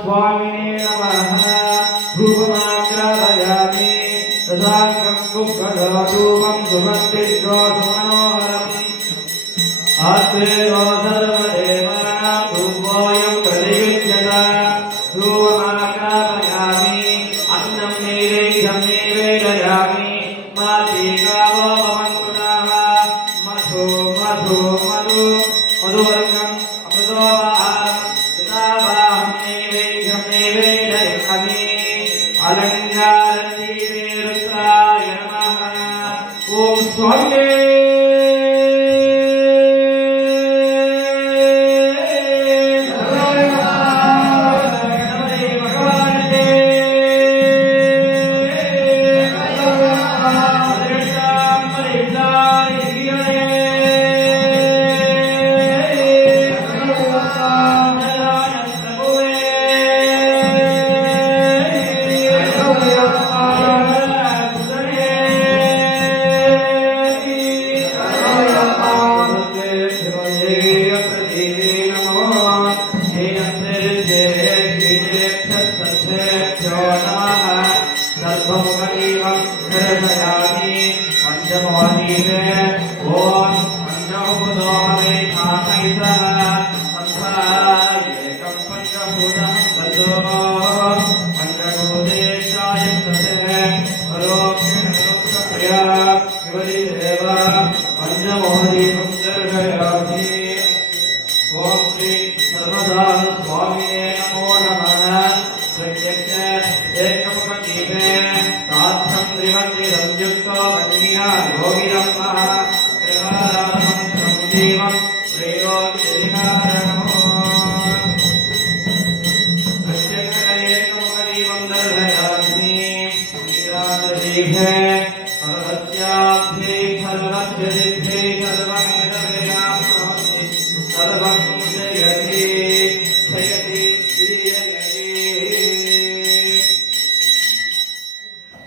स्वामिने नमः धूपमाग्रापयामि तदाग्रं कुक्कधूपं सुगन्धिर्गोधुमनोहरम् आत्मेनो सर्वदेवानां धूपोऽयं प्रतिविद्यते धूपमाग्रापयामि अन्नं नैवेद्यं निवेदयामि मातीकावो भवन्तुनाः मधु मधु मधु मधुवर्गम् अमृतोपहारम् पितावाहं नैवेद्यं निवेदयामि अलङ्कारदीपे रुद्राय नमः ॐ स्वामिने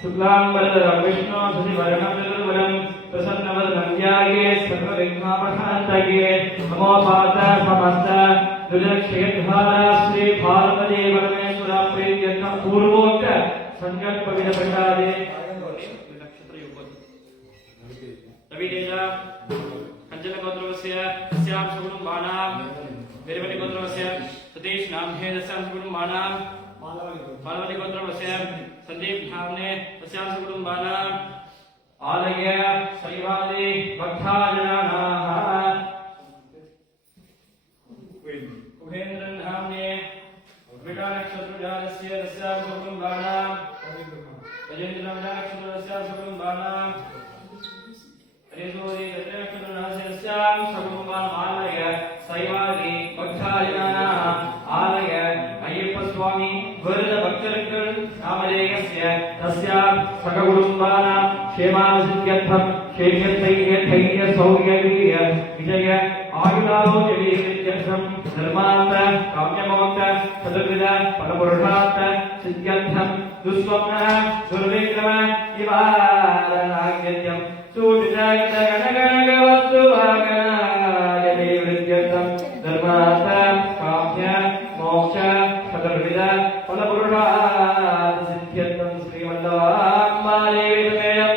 शुक्लांबरधरं विष्णु शशिवर्णं चतुर्भुजं प्रसन्नवदनं ध्याये सर्वविघ्नोपशान्तये नमोपात समस्त दुर्लक्षयद्वारा श्री पार्वती परमेश्वर प्रीत्यर्थं पूर्वोक्त संकल्प विध प्रकारे नक्षत्र युगपत् रविदेश कंचन गोत्रस्य तस्यां सुकुटुम्बानां वीरवति गोत्रस्य सतीश नाम्ने तस्यां सुकुटुम्बानां पार्वती गोत्रस्य संदीप नामने तस्यां सुकुटुम्बानां आलय श्रीवादी भक्ताजनाः कुबेन्द्र नामने वृषा नक्षत्रजातस्य तस्यां सुकुटुम्बानां गजेन्द्र नक्षत्रस्य सुकुटुम्बानां हरिसूरी नक्षत्रजातस्य तस्यां सुकुटुम्बानां आलय श्रीवादी भक्ताजनाः आलय अय्यप्प स्वामी वरद भक्तர்கள் नामधेयस्य तस्यां सककुटुम्बानां क्षेमासिद्ध्यर्थं क्षेमस्थैर्यधैर्य सौर्यवीर्य विजय आयुरारोग्यवीर्यर्थं धर्मार्थ काम्यमोक्ष चतुर्विध फलपुरुषार्थ सिद्ध्यर्थं दुःस्वप्न दुर्विक्रम निवारणार्थं सूचितगणगणवस्तुभागनायतीवृद्ध्यर्थं धर्मार्थ काम्य मोक्ष चतुर्विध फलपुरुषार्थ सिद्ध्यर्थं श्रीमन्दाम्बादेवीसमेतं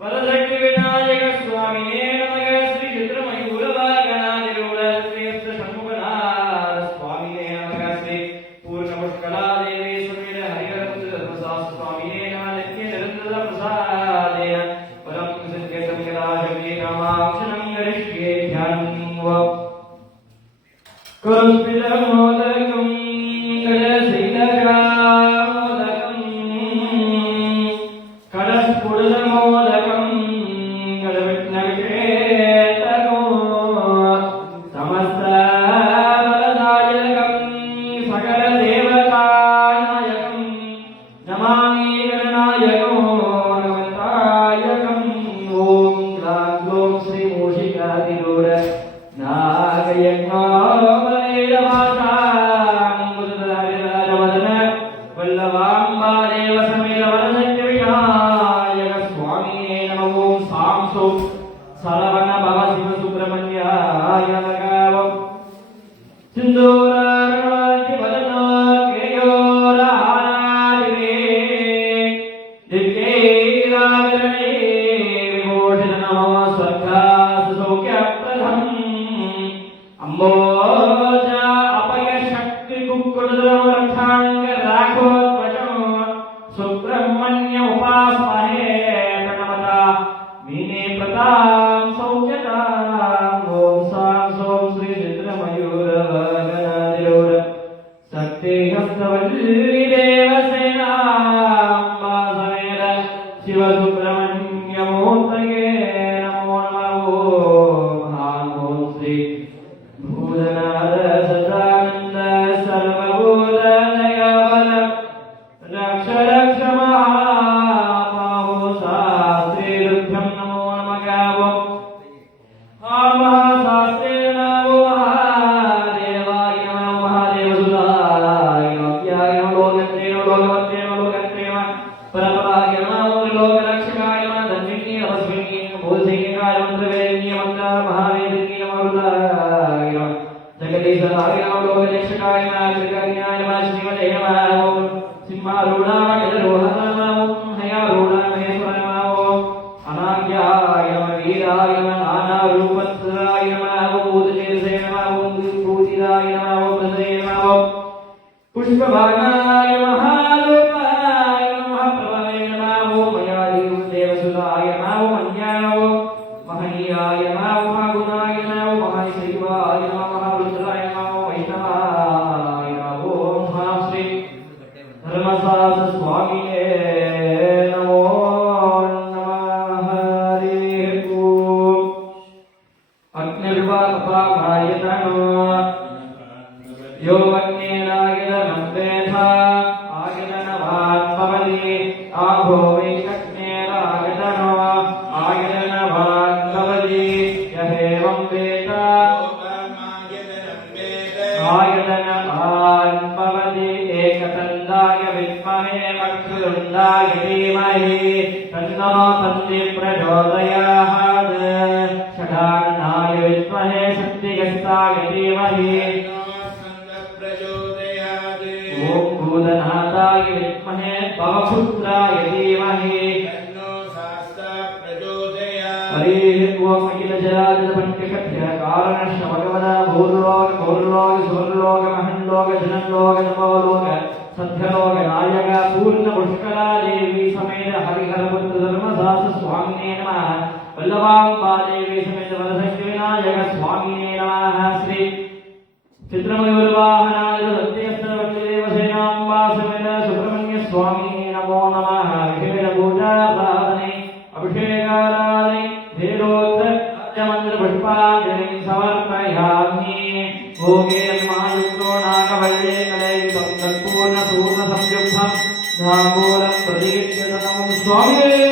वरदक्षि विनायक स्वामिने नमः श्री चित्रमयूरवागणाधिरूढ श्रीयस्त षण्मुखनाथ स्वामिने नमः श्री पूर्णपुष्कलादेवी सुरवीर हरिहरपुत्र धर्मशास्त्र स्वामिने नमः नित्य निरन्तर प्रसादेन परं सिद्ध्यर्थं यदाशमे रामाक्षरं करिष्ये ध्यानं करुस्मितमोदकं गजशीलकामोदकं कडस्फुटमोदकं गजविघ्नविषेतको समस्तफलदायकं सकलदेवतानायकं नमामि गणनायको नमस्तायकम् ॐ ग्लां श्रीमूषिकाधिरूढ नागयज्ञो वल्लभाम्बादेव समेत वरदक्षिविनायक स्वामिने नमः ॐ सांसो सरवण भव शिव सुब्रह्मण्याय नमः सिन्दूरार्णवति वदनो शक्ति हस्तवल्ली देवसेना अम्बा समेत शिव सुब्रह्मण्यमूर्तये नमो नमः महामो श्री भूतनाथ सदानंद सर्वभूतदयाबल रक्ष रक्ष महाबाहो शास्त्री रुद्रं नमो नमः महाशास्त्रे नमो महादेवाय नमः महादेवसुताय नमः लोकत्रे लोकवत्रे लोकत्रे परमपाय नमः लोकरक्षकाय नमः धन्विनी नमस्विनी भूतसिंहाय मंत्रवेदिनी मंत्र महावेदिनी नमोरुदाय नमः जगदीशाय नमः लोकरक्षकाय नमः जगन्याय नमः श्रीमते नमः सिंहारूढाय गजरोहणाय नमः हयारूढाय महेश्वराय नमः अनाज्ञाय नमः वीराय नमः नानारूपत्राय नमः भूतचेतसे नमः भूतिराय नमः प्रसये नमः पुष्पभागाय महारूपाय नमः प्रभवे नमः मयादि देवसुताय नमः मन्याय नमः महनीयाय नमः महागुणाय नमः महाशिवाय नमः महारुद्राय नमः वैष्णवाय नमः महाश्री धर्मशास्त्र स्वामिने नमो नमः हरिः ओम् अग्निर्वापमायतनो यो अग्निरायतनम्बेधा आयतनवान्भवति आभो वैष्णग्नेरायतनो आयतनवान्भवति यहेवं वेद आयतनवान्भवति एकतन्दाय विद्महे वक्रतुण्डाय धीमहि तन्नो प्रचोदयात् षडाननाय विद्महे शक्तिगस्ताय धीमहि ॐ भूतनाथाय विद्महे भवपुत्राय धीमहि हरिः ओम् अखिलजराजपञ्चकस्य कारणश्च भगवता भूर्लोक सुवर्लोक महन्लोक जनन्लोक नमोलोक सत्यलोक नायक पूर्ण पुष्करा देवी समेत हरिहरपुत्र धर्मदास स्वामिने नमः वल्लभाम्बा देवी समेत वरदक्षिण विनायक स्वामिने नमः श्री चित्रमयूरवाहनाय सत्यस्थवल्लीदेवसेनाम्बा समेत सुब्रह्मण्य स्वामिने नमो नमः विषय पूजा साधने अभिषेकाराधने भेदोत्तर पुष्पाञ्जलिं समर्पयामि भोगे महायुक्तो नागवल्ले कलयुगं कर्पूर्णपूर्णसंयुक्तं धामूलं प्रतिगच्छत नमो स्वामिने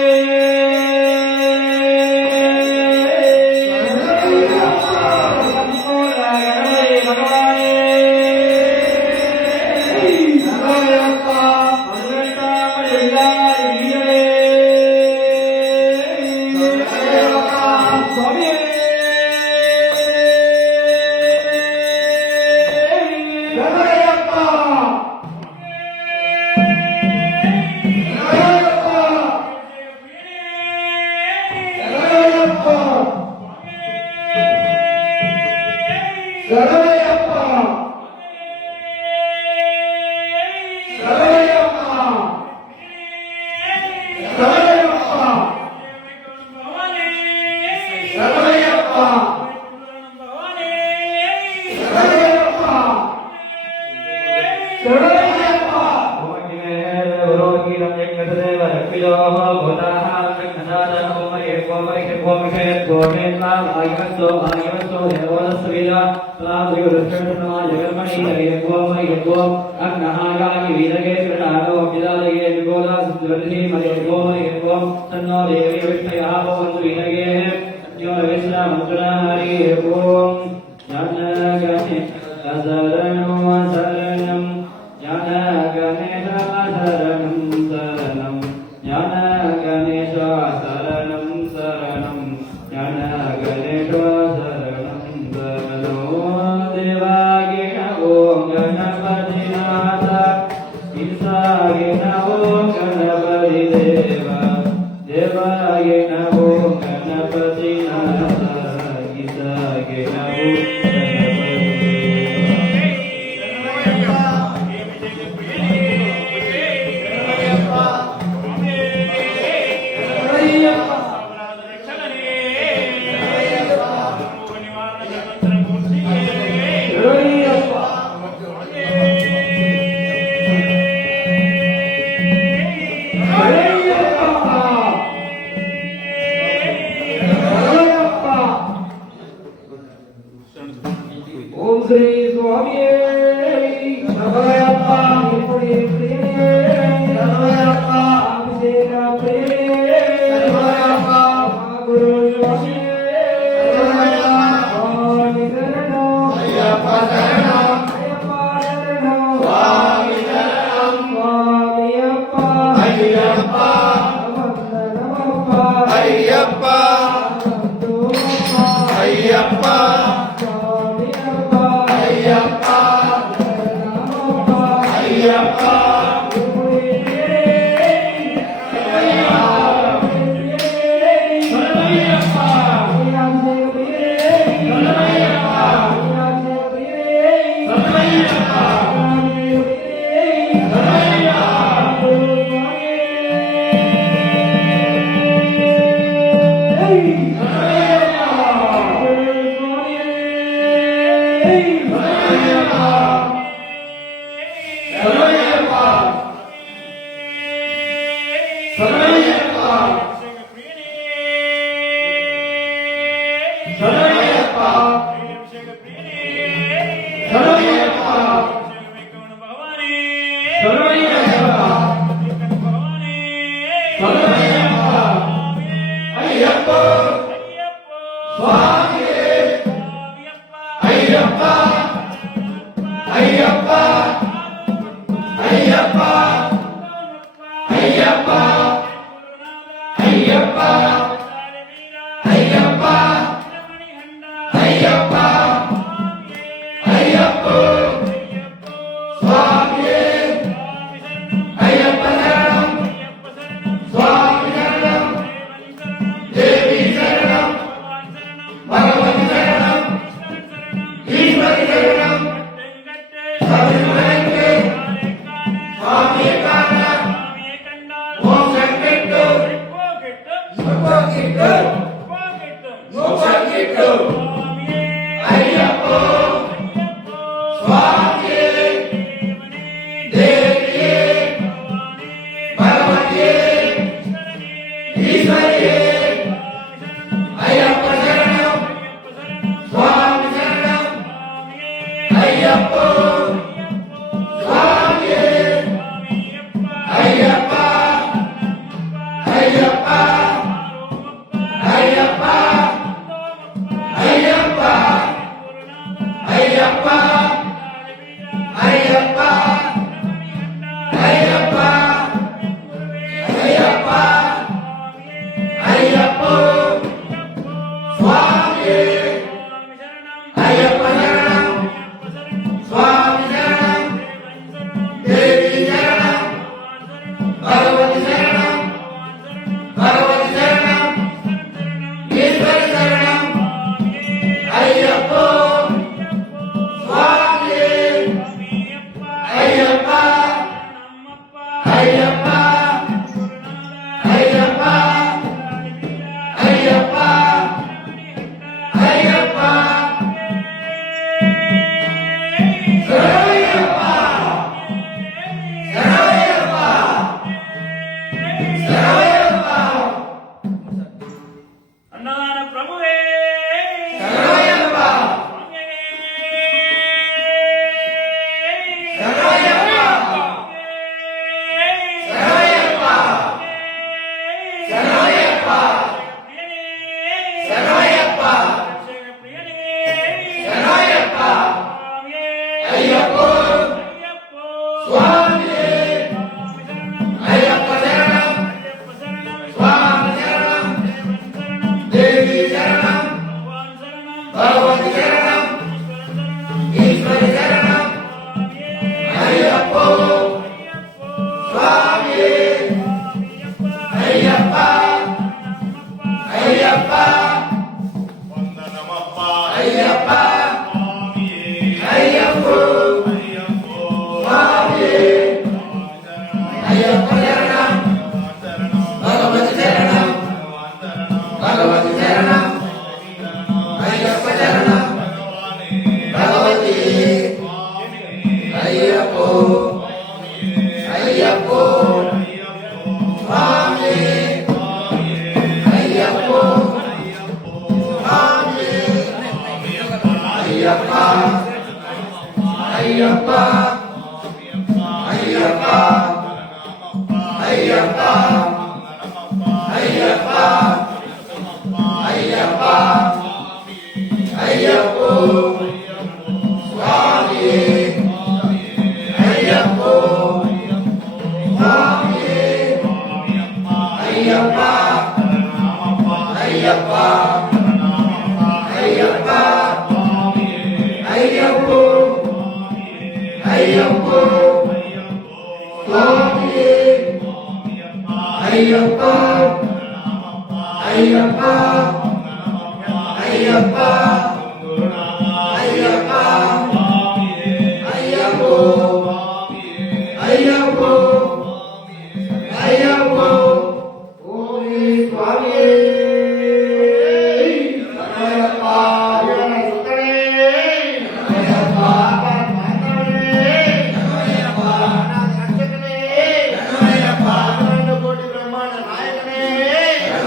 Swami சுவாமியே ஐயப்பா ஐயப்பா ஐயப்பா ஐயப்பா ஐயப்போ ஐயப்போ ஐயப்போ ஓம் சுவாமியே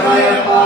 ஐயப்பா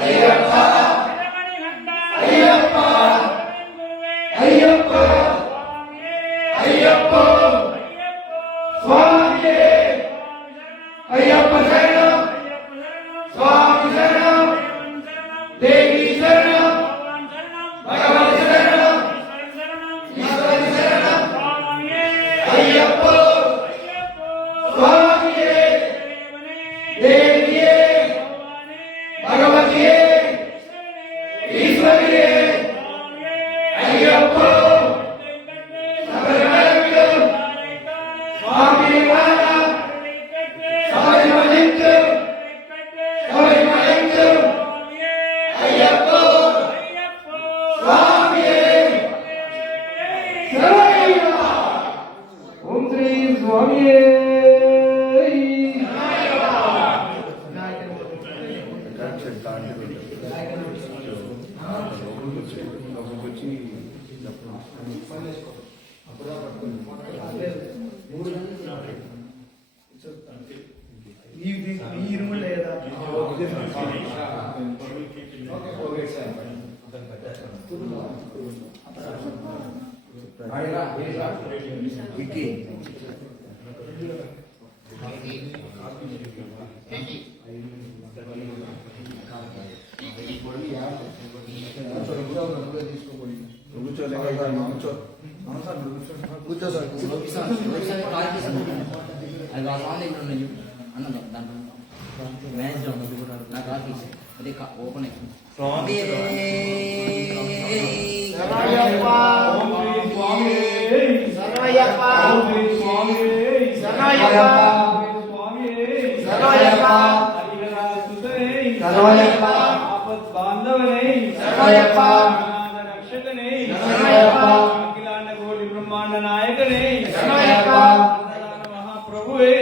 అయ్యప్ప శరమణికంఠ అయ్యప్ప గురువే అయ్యప్ప స్వామియే అయ్యప్ప అయ్యప్ప స్వామియే అయ్యప్ప శరణం స్వామి శరణం దేవి శరణం భగవతి శరణం ఈశ్వరి శరణం అయ్యప్ప స్వామియే దేవియే భగవతియే ఈశ్వరియే అయ్యప్ప శబరిమలకి స్వామి వార శబరిమలకి శబరిమలకి అయ్యప్ప స్వామియే శరణయ్యప్ప ఓం శ్రీ స్వామియే ब्रह्मांड नायकने महाप्रभुवे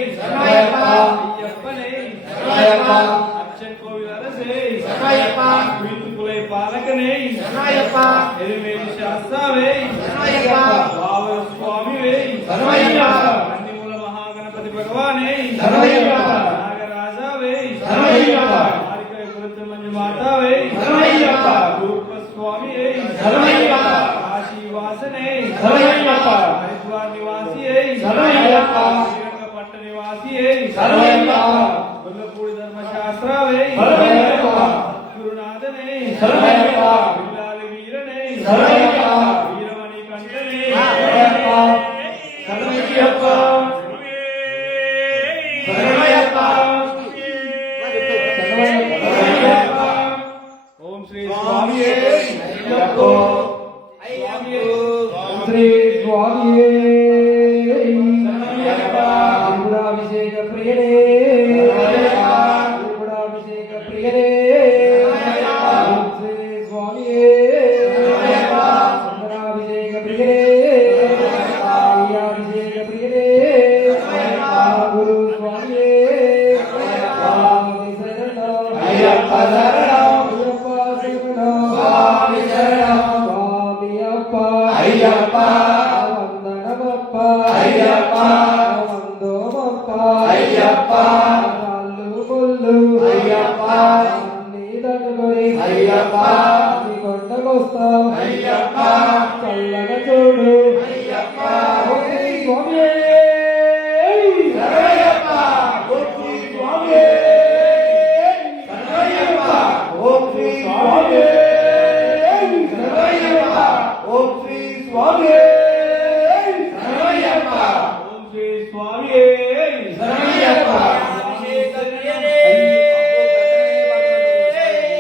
अक्षर को विरसे पालकने एलिमेली शास्त्रावे बाबर स्वामी वे नंदीमूल महागणपति भगवाने नागराजा वे हारिका गुरुत्व मंजु माता वे रूप स्वामी वे काशी वासने हरिद्वार निवासी श्रीरंगपट्ट निवासी गोल्लपूड़ी धर्मशास्त्र वे गुरुनाथने बिल्लाल वीरने वीरमणि कंठने ओम श्री स्वामिये श्री स्वामिये गुणाभिषेक प्रियने गुणाभिषेक प्रियने श्री स्वामिये गुणाभिषेक प्रियने अभिषेक प्रियने गुरु स्वामिये स्वामी शरणं अय्यप्प शरणं स्वामी शरणं स्वामी अय्यप्प वंदनमप्प अय्यप्प वंदोमप्प अय्यप्प नल्लु मुल्लु अय्यप्प नीदनुगुरि अय्यप्प निकोंडकोस्ताव अय्यप्प चल्लगा चूडु अय्यप्प स्वामिये शरणयप्प गोपी स्वामिये शरणयप्प गोपी स्वामिये शरणयप्प गोपी स्वामिये शरणयप्प गोपी स्वामिये शरणयप्प अभिषेक प्रियने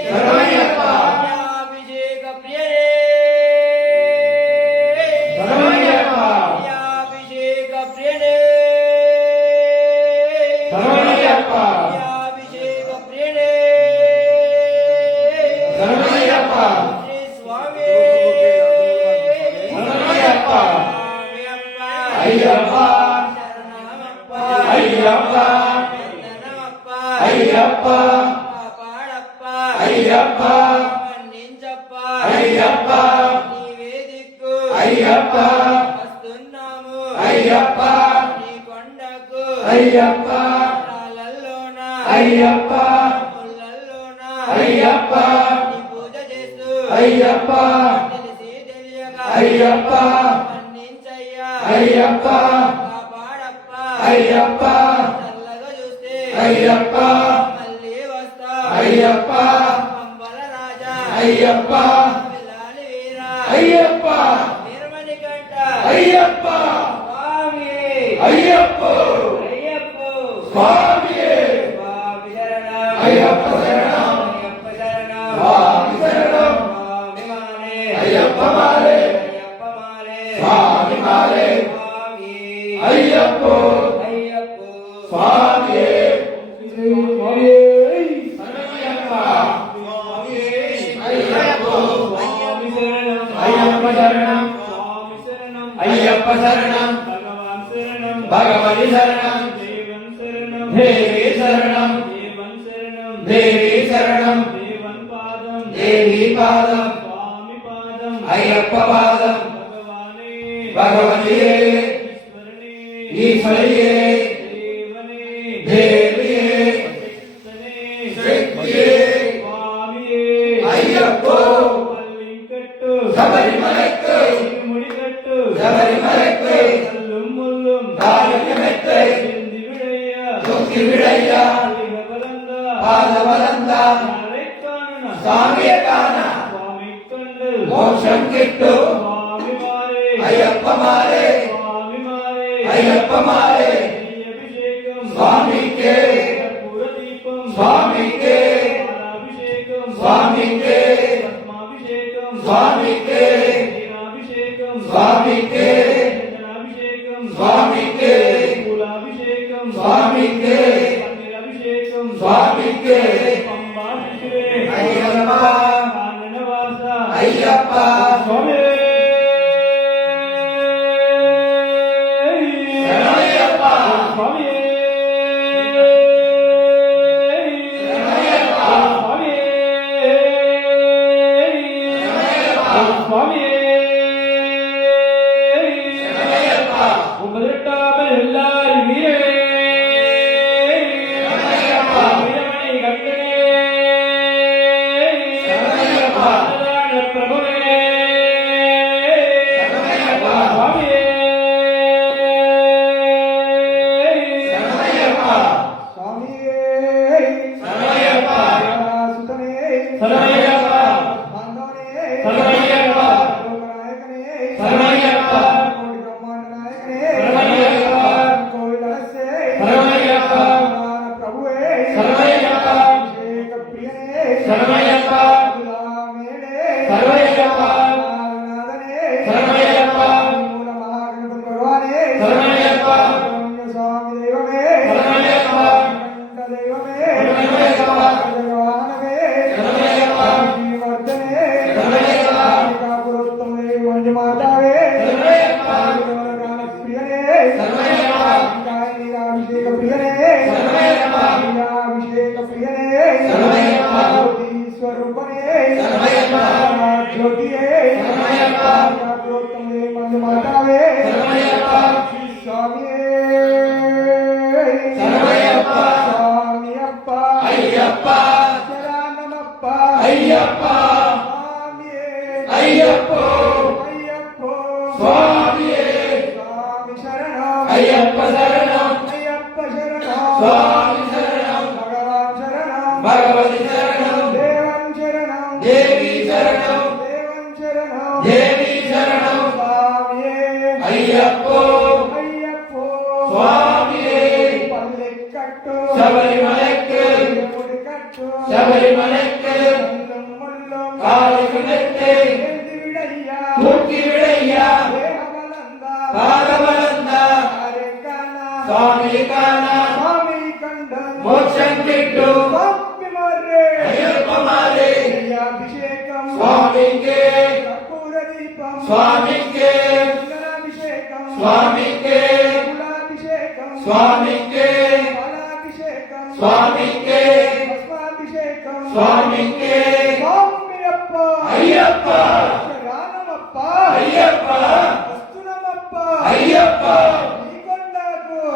शरणयप्प अभिषेक प्रियने शरणयप्प अभिषेक प्रियने शरणयप्प अभिषेक प्रियने शरणयप्प श्री स्वामी शरणयप्प अय्यप्प शरणमप्प अय्यप्प वंदनमप्प अय्यप्प पाडप्प अय्यप्प मन्निंचप्प अय्यप्प नीवे दिक्कु अय्यप्प वस्तुन्नामु अय्यप्प नी కొండకు अय्यप्प రాలల్లోన अय्यप्प ముల్లల్లోన అయ్యప్ప నీ పూజ చేస్తూ అయ్యప్ప తెలిసి తెలియక అయ్యప్ప మన్నించయ్యా అయ్యప్ప కాపాడప్ప అయ్యప్ప చల్లగా చూస్తే అయ్యప్ప మళ్ళీ వస్తా అయ్యప్ప పంబల రాజా అయ్యప్ప విలాలి వీరా అయ్యప్ప నిర్మలి కంట అయ్యప్ప స్వామి అయ్యప్ప అయ్యప్ప స్వామి స్వామి శరణం అయ్యప్ప శరణం అయ్యప్ప శరణం స్వామి శరణం స్వామి మాలే అయ్యప్ప మాలే అయ్యప్ప మాలే స్వామి మాలే స్వామి అయ్యప్ప అయ్యప్ప స్వామి స్వామి అయ్యప్ప శరణం అయ్యప్ప శరణం భగవతి శరణం దేవి శరణం దేవి శరణం దేవి పాదం అయ్యప్ప పాదం భగవతియే ఈశ్వరియే దేవియే శక్తియే అయ్యప్ప శబరిమలైకు శబరిమలైకు కాలికమెత్తై తొక్కి విడయ్యా పాదబలందా స్వామియే కాన మోక్షం కిట్టు అయ్యప్ప మారే అయ్యప్ప మారే స్వామికే స్వామికే స్వామికే స్వామికే స్వామికే స్వామికే స్వామికే స్వామికే అయ్యప్ప అయ్యప్ప శరణయ్యప్ప అయ్యప్ప అయ్యప్ప స్వామియే అయ్యప్ప శరణం స్వామి శరణం భగవతి శరణం దేవి శరణం దేవి శరణం అయ్యప్ప స్వామియే శబరిమలైకు శబరిమలైకు కాలికమెత్తై తొక్కి విడయ్యా పాదబలందా స్వామి కాన మోక్షం కిట్టు అయ్యప్ప మారే స్వామికే స్వామికే స్వామికే స్వామికే స్వామికే స్వామికే అయ్యప్ప అయ్యప్ప అయ్యప్ప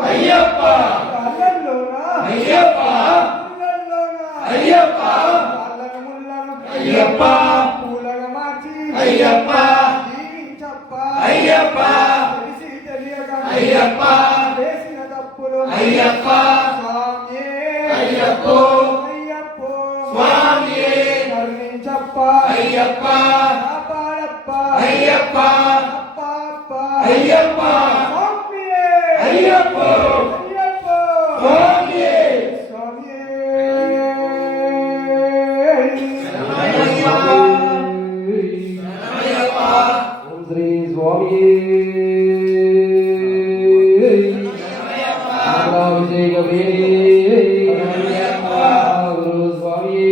అయ్యప్ప అయ్యప్ప అయ్యప్ప అయ్యప్ప పూలను మార్చి అయ్యప్ప జీవించప్ప అయ్యప్ప తెలిసి తెలియక అయ్యప్ప చేసిన తప్పులు అయ్యప్ప స్వామియే అయ్యప్పో అయ్యప్పో స్వామియే కరుణించప్ప అయ్యప్ప కాపాడప్ప అయ్యప్ప అప్ప అప్ప అయ్యప్ప స్వామియే అయ్యప్పో అయ్యప్పో స్వామియే స్వామియే ఓం శ్రీ స్వామి అభిషేక గురు స్వామి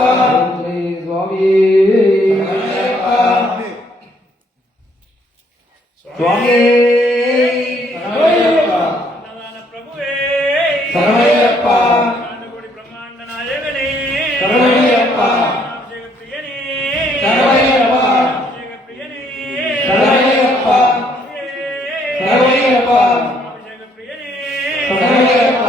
ఓం శ్రీ స్వామి స్వామి అన్నదాన ప్రభువే శరణయ్యప్ప కాండకోటి బ్రహ్మాండ నాయకనే శరణయ్యప్ప అభిషేక ప్రియనే శరణయ్యప్ప అభిషేక ప్రియనే శరణయ్యప్ప శరణయ్యప్ప అభిషేక ప్రియనే శరణయ్యప్ప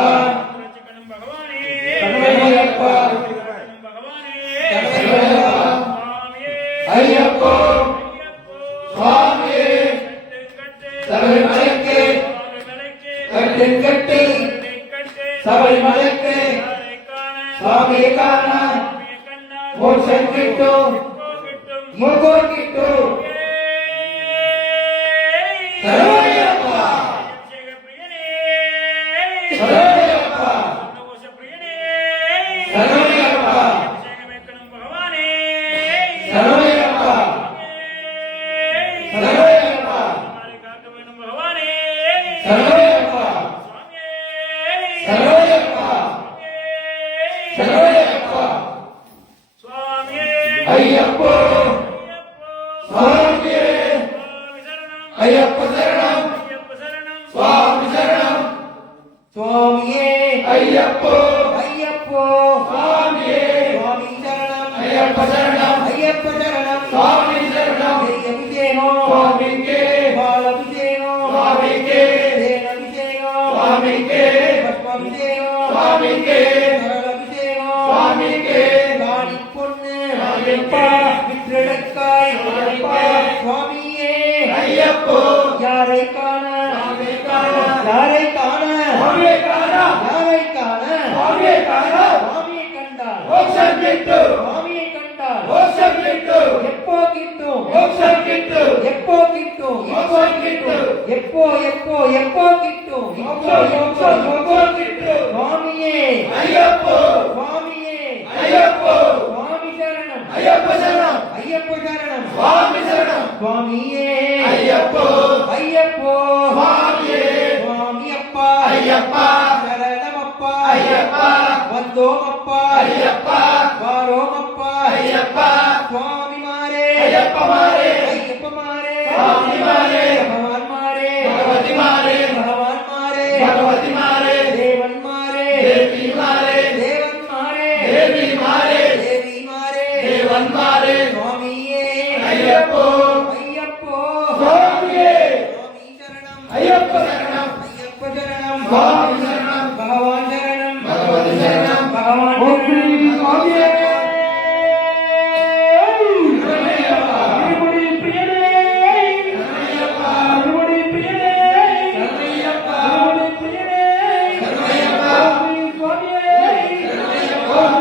రక్షకణం భగవానే శరణయ్యప్ప రక్షకణం భగవానే శరణయ్యప్ప స్వామియే అయ్యప్పో అయ్యప్పో స్వామియే శబరిమలకే కట్టె శబరిమలకే స్వామి కాన మోక్షం కిట్టు ముగో కిట్టు శరణయ్యప్ప శరణయ్యప్ప శరణయ్యప్ప శరణయ్యప్ప శరణయ్యప్ప శరణయ్యప్ప శరణయ్యప్ప శరణయ్యప్ప అయ్యప్పో స్వామియే అయ్యప్ప శరణం స్వామి శరణం స్వామియే అయ్యప్పో అయ్యప్పో స్వామియే స్వామి శరణం అయ్యప్ప శరణం అయ్యప్ప శరణం స్వామి శరణం అభిషేకం స్వామికే పాలభిషేకం స్వామికే తేనభిషేకం స్వామికే పుష్పాభిషేకం స్వామికే సరళభిషేకం స్వామికే காணி பொண்ணு ஐயப்பா. விற்றடக்காய் ஐயப்பா. சுவாமியே అయ్యప్పో யாரை காண స్వామి కాన யாரை காண స్వామి కాన யாரை காண స్వామి కాన சுவாமியை கண்டால் మోక్షం కిట్టు சுவாமியை கண்டால் మోక్షం కిట్టు எப்போ கிட்டும் మోక్షం కిట్టు எப்போ கிட்டும் మోక్షం కిట్టు எப்போ எப்போ எப்போ கிட்டும் మోక్షం మోక్షం మోక్షం కిట్టు சுவாமியே అయ్యప్పో சுவாமியே అయ్యప్పో சுவாமி சரணம் అయ్యప్ప శరణం ஐயப்ப சரணம் స్వామి శరణం சுவாமியே అయ్యప్పో ஐயப்போ స్వామియే சுவாமியப்பா అయ్యప్ప சரணமப்பா అయ్యప్ప வந்தோமப்பா అయ్యప్ప வாரோமப்பா అయ్యప్ప சுவாமி மாரே అయ్యప్ప మారే ஐயப்ப மாரே స్వామి మారే பகவான் மாரே భగవతి మారే பகவான் மாரே భగవతి మారే தேவன் மாரே దేవి మారే தேவன் மாரே దేవి మారే தேவி மாரே దేవన్ మారే சுவாமியே అయ్యప్పో ஐயப்போ స్వామియే சுவாமி சரணம் అయ్యప్ప శరణం ஐயப்ப சரணம் స్వామి శరణం பகவான் சரணம் భగవతి శరణం பகவான் ఓం శ్రీ స్వామి శరణయ్యప్ప తిరుపతి ప్రియనే శరణయ్యప్ప తిరుపతి ప్రియనే శరణయ్యప్ప తిరుపతి ప్రియనే శరణయ్యప్ప ఓం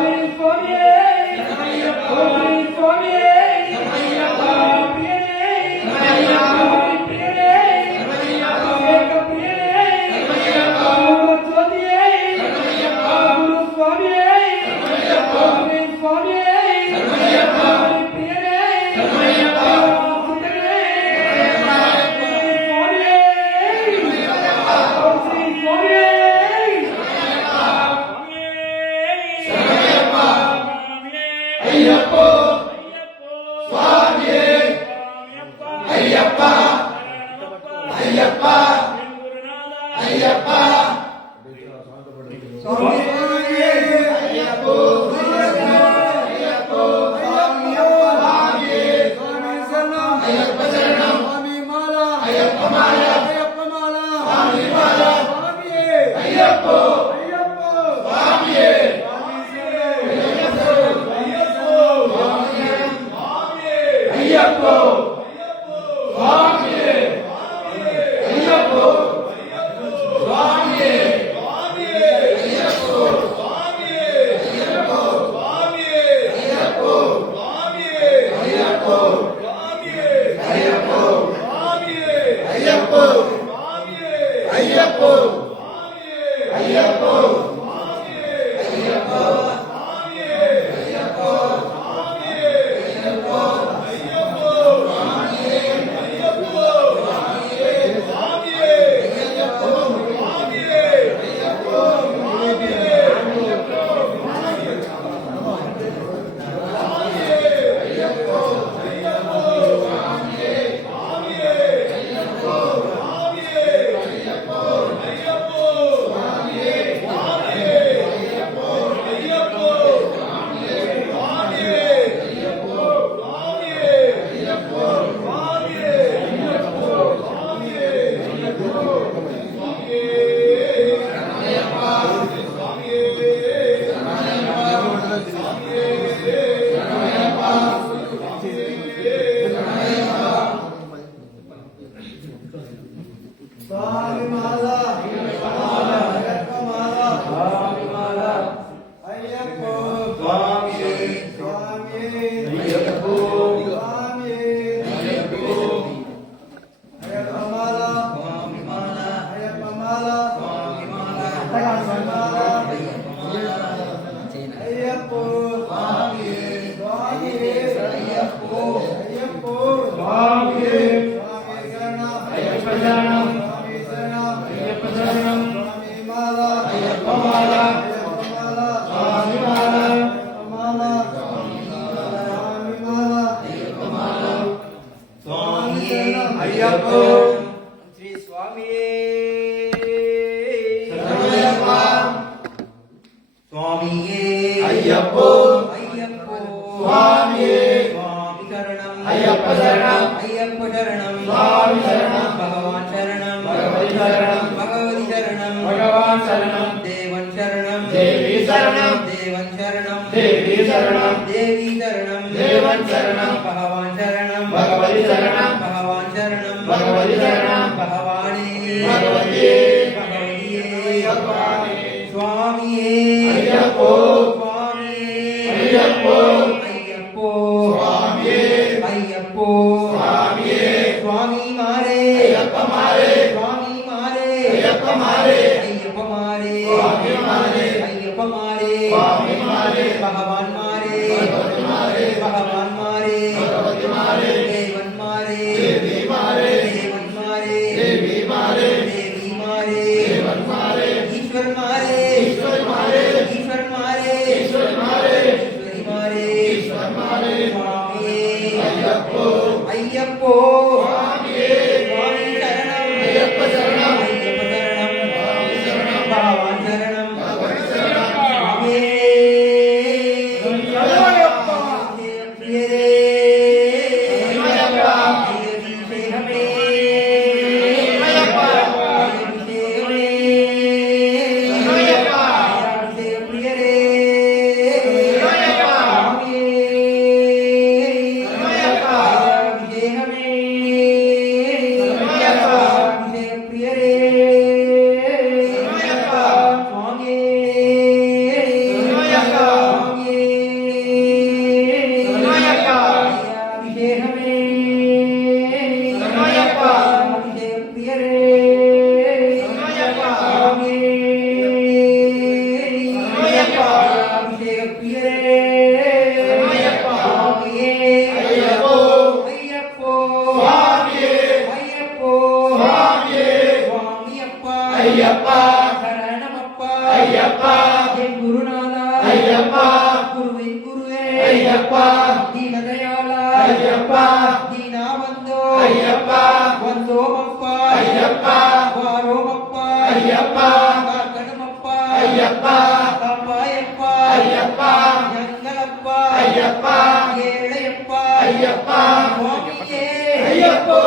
శ్రీ స్వామి శరణయ్యప్ప ఓం శ్రీ స్వామి శరణయ్యప్ప ప్రియనే శరణయ్యప్ప తిరుపతి ప్రియనే శరణయ్యప్ప ఏక ప్రియనే శరణయ్యప్ప గురు జ్యోతియే శరణయ్యప్ప గురు స్వామియే శరణయ్యప్ప ఓం శ్రీ స్వామి శరణయ్యప్ప తిరుపతి ప్రియనే శరణయ్యప్ప శరణయ్యప్ప అయ్యప్పో స్వామియే అయ్యప్ప అయ్యప్ప అయ్యప్ప స్వామియే అయ్యప్పో ஐயப்போ சுவாமியே சுவாமியே ஐயப்போ ஐயப்போ சுவாமியே சுவாமி சரணம் ஐயப்ப சரணம் சுவாமி சரணம் ஐயப்ப சரணம் சுவாமி மாலா ஐயப்ப மாலா ஐயப்ப மாலா சுவாமி மாலா மாலா சுவாமி மாலா ஐயப்ப மாலா சுவாமியே ஐயப்போ ஸ்ரீ சுவாமியே சரணமய்யப்பா சுவாமியே ஐயப்போ ஐயப்போ சுவாமியே சுவாமி சரணம் ஐயப்ப சரணம் ஐயப்ப சரணம் சுவாமி சரணம் பகவான் சரணம் பகவதி சரணம் பகவதி சரணம் பகவான் சரணம் தேவன் சரணம் தேவி சரணம் தேவன் சரணம் தேவி சரணம் தேவி சரணம் தேவன் சரணம் பகவான் சரணம் பகவதி சரணம் பகவான் சரணம் பகவதி சரணம் பகவானே பகவதியே பகவதியே பகவானே சுவாமியே ஐயப்போ சுவாமியே ஐயப்போ ஐயப்போ சுவாமியே ஐயப்போ சுவாமியே சுவாமி மாரே ஐயப்பமாரே சுவாமி மாரே ஐயப்பமாரே ஐயப்பமாரே சுவாமி மாரே ஐயப்பமாரே சுவாமி மாரே பகவான் மாரே பகவதி மாரே பகவான் மாரே பகவதி மாரே தேவன் மாரே தேவி மாரே தேவன் மாரே தேவி மாரே தேவி மாரே தேவன் மாரே ஈஸ்வர் மாரே ஈஸ்வர் மாரே ஈஸ்வர் மாரே ஈஸ்வர் மாரே ஈஸ்வரி மாரே ஈஸ்வர் மாரே சுவாமியே ஐயப்போ ஐயப்போ சுவாமியே சுவாமி சரணம் ஐயப்ப சரணம் ஐயப்ப சரணம் சுவாமி சரணம் பகவான் சரணம் பகவதி சரணம் சுவாமியே ஐயப்பா பிரியரே ஐயப்பா அபிஷேகமே ஐயப்பா அபிஷேகமே ஐயப்பா அபிஷேக பிரியரே ஐயப்பா சுவாமியே ஐயப்பா அபிஷேகமே ஐயப்பா அபிஷேக பிரியரே ஐயப்பா சுவாமியே ஐயப்பா சுவாமியே ஐயப்பா அபிஷேகமே ஐயப்பா அபிஷேக பிரியரே ஐயப்பா சுவாமியே ஐயப்பா அபிஷேக பிரியரே ஐயப்பா சுவாமியே ஐயப்போ ஐயப்போ சுவாமியே ஐயப்போ சுவாமியே சுவாமியப்பா ஐயப்பா சரணமப்பா ஐயப்பா என் குருநாதா ஐயப்பா குருவின் குருவே ஐயப்பா தீனதயாளா ஐயப்பா தீனா வந்தோ ஐயப்பா வந்தோமப்பா ஐயப்பா வாரோமப்பா ஐயப்பா காக்கணுமப்பா ஐயப்பா காப்பாயப்பா ஐயப்பா ஞங்களப்பா ஐயப்பா ஏழையப்பா ஐயப்பா சுவாமியே ஐயப்போ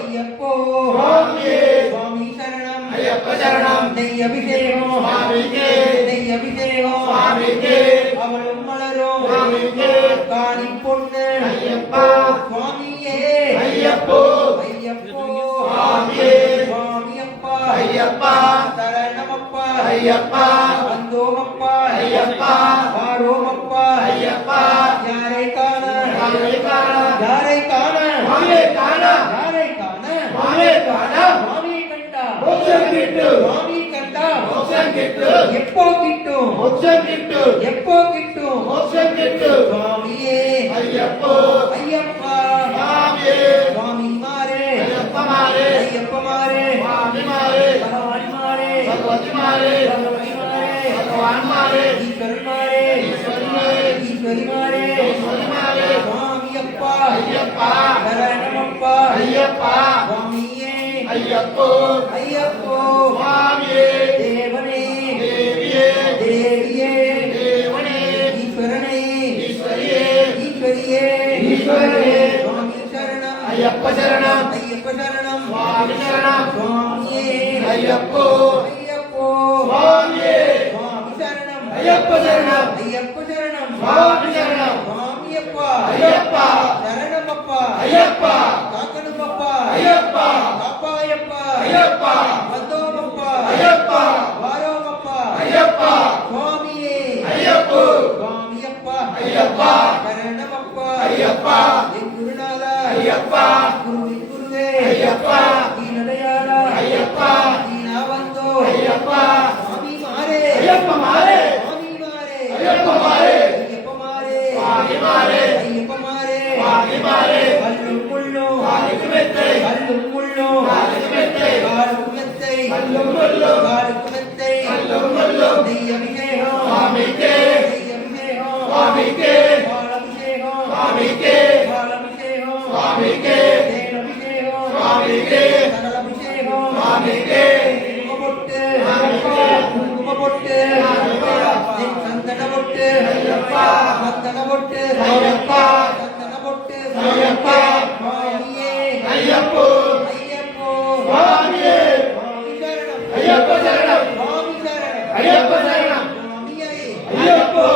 ஐயப்போ சுவாமியே சுவாமி சரணம் ஐயப்ப சரணம் நெய் அபிஷேகம் சுவாமிக்கே நெய் அபிஷேகம் சுவாமிக்கே அவளும் மலரும் சுவாமிக்கே காணி பொண்ணு ஐயப்பா சுவாமியே ஐயப்போ ஐயப்போ சுவாமியே சுவாமியப்பா ஐயப்பா சரணமப்பா ஐயப்பா வந்தோமப்பா ஐயப்பா வாரோமப்பா ஐயப்பா யாரை காண சுவாமியை காண யாரை காண சுவாமியை காண யாரை காண சுவாமியை காண சுவாமியை கண்டா மோட்சம் கிட்டு சுவாமியை கண்டா மோட்சம் கிட்டு எப்போ கிட்டும் மோட்சம் கிட்டு எப்போ கிட்டும் மோட்சம் கிட்டு சுவாமியே ஐயப்போ ஐயப்பா சுவாமியே சுவாமி மாரே ஐயப்பமாரே ஐயப்பமாரே சுவாமி மாரே பகவான் மாரே பகவதி மாரே பகவதி மாரே பகவான் மாரே ஈஸ்வரன் மாரே ஈஸ்வரி மாரே ஈஸ்வரி மாரே ஈஸ்வரி மாரே சுவாமியப்பா ஐயப்பா சரணமப்பா ஐயப்பா சுவாமியே ஐயப்போ ஐயப்போ சுவாமியே தேவனே தேவியே தேவியே தேவனே ஈஸ்வரனே ஈஸ்வரியே ஈஸ்வரியே ஈஸ்வரனே சுவாமி சரணம் ஐயப்ப சரணம் ஐயப்ப சரணம் சுவாமி சரணம் சுவாமியே ஐயப்போ ஐயப்போ சுவாமியே சுவாமி சரணம் ஐயப்ப சரணம் ஐயப்ப சரணம் சுவாமி சரணம் சுவாமியப்பா ஐயப்பா சரணமப்பா ஐயப்பா காக்கணுமப்பா ஐயப்பா காப்பாயப்பா ஐயப்பா வந்தோமப்பா ஐயப்பா வாரோமப்பா ஐயப்பா சுவாமியே ஐயப்போ சுவாமியப்பா ஐயப்பா சரணமப்பா ஐயப்பா என் குருநாதா ஐயப்பா குருவின் குருவே ஐயப்பா தீனதயாளா ஐயப்பா தீனா வந்தோ ஐயப்பா சுவாமி மாரே ஐயப்ப மாரே சுவாமி மாரே ஐயப்ப மாரே ஐயப்ப காலுக்கு மெத்தை நெய் அபிஷேகம் சுவாமிக்கே நெய் அபிஷேகம் சுவாமிக்கே பால் அபிஷேகம் சுவாமிக்கே பால் அபிஷேகம் சுவாமிக்கே தேன் அபிஷேகம் சுவாமிக்கே சகல அபிஷேகம் சுவாமிக்கே குங்குமப்பொட்டு குங்குமப்பொட்டு சந்தனப்பொட்டு சந்தனப்பொட்டு ஐயப்பா சந்தனப்பொட்டு ஐயப்பா சுவாமியே ஐயப்போ ஐயப்போ சுவாமியே சுவாமி சரணம் ஐயப்ப சரணம் சுவாமி சரணம் ஐயப்ப சரணம் சுவாமியே ஐயப்போ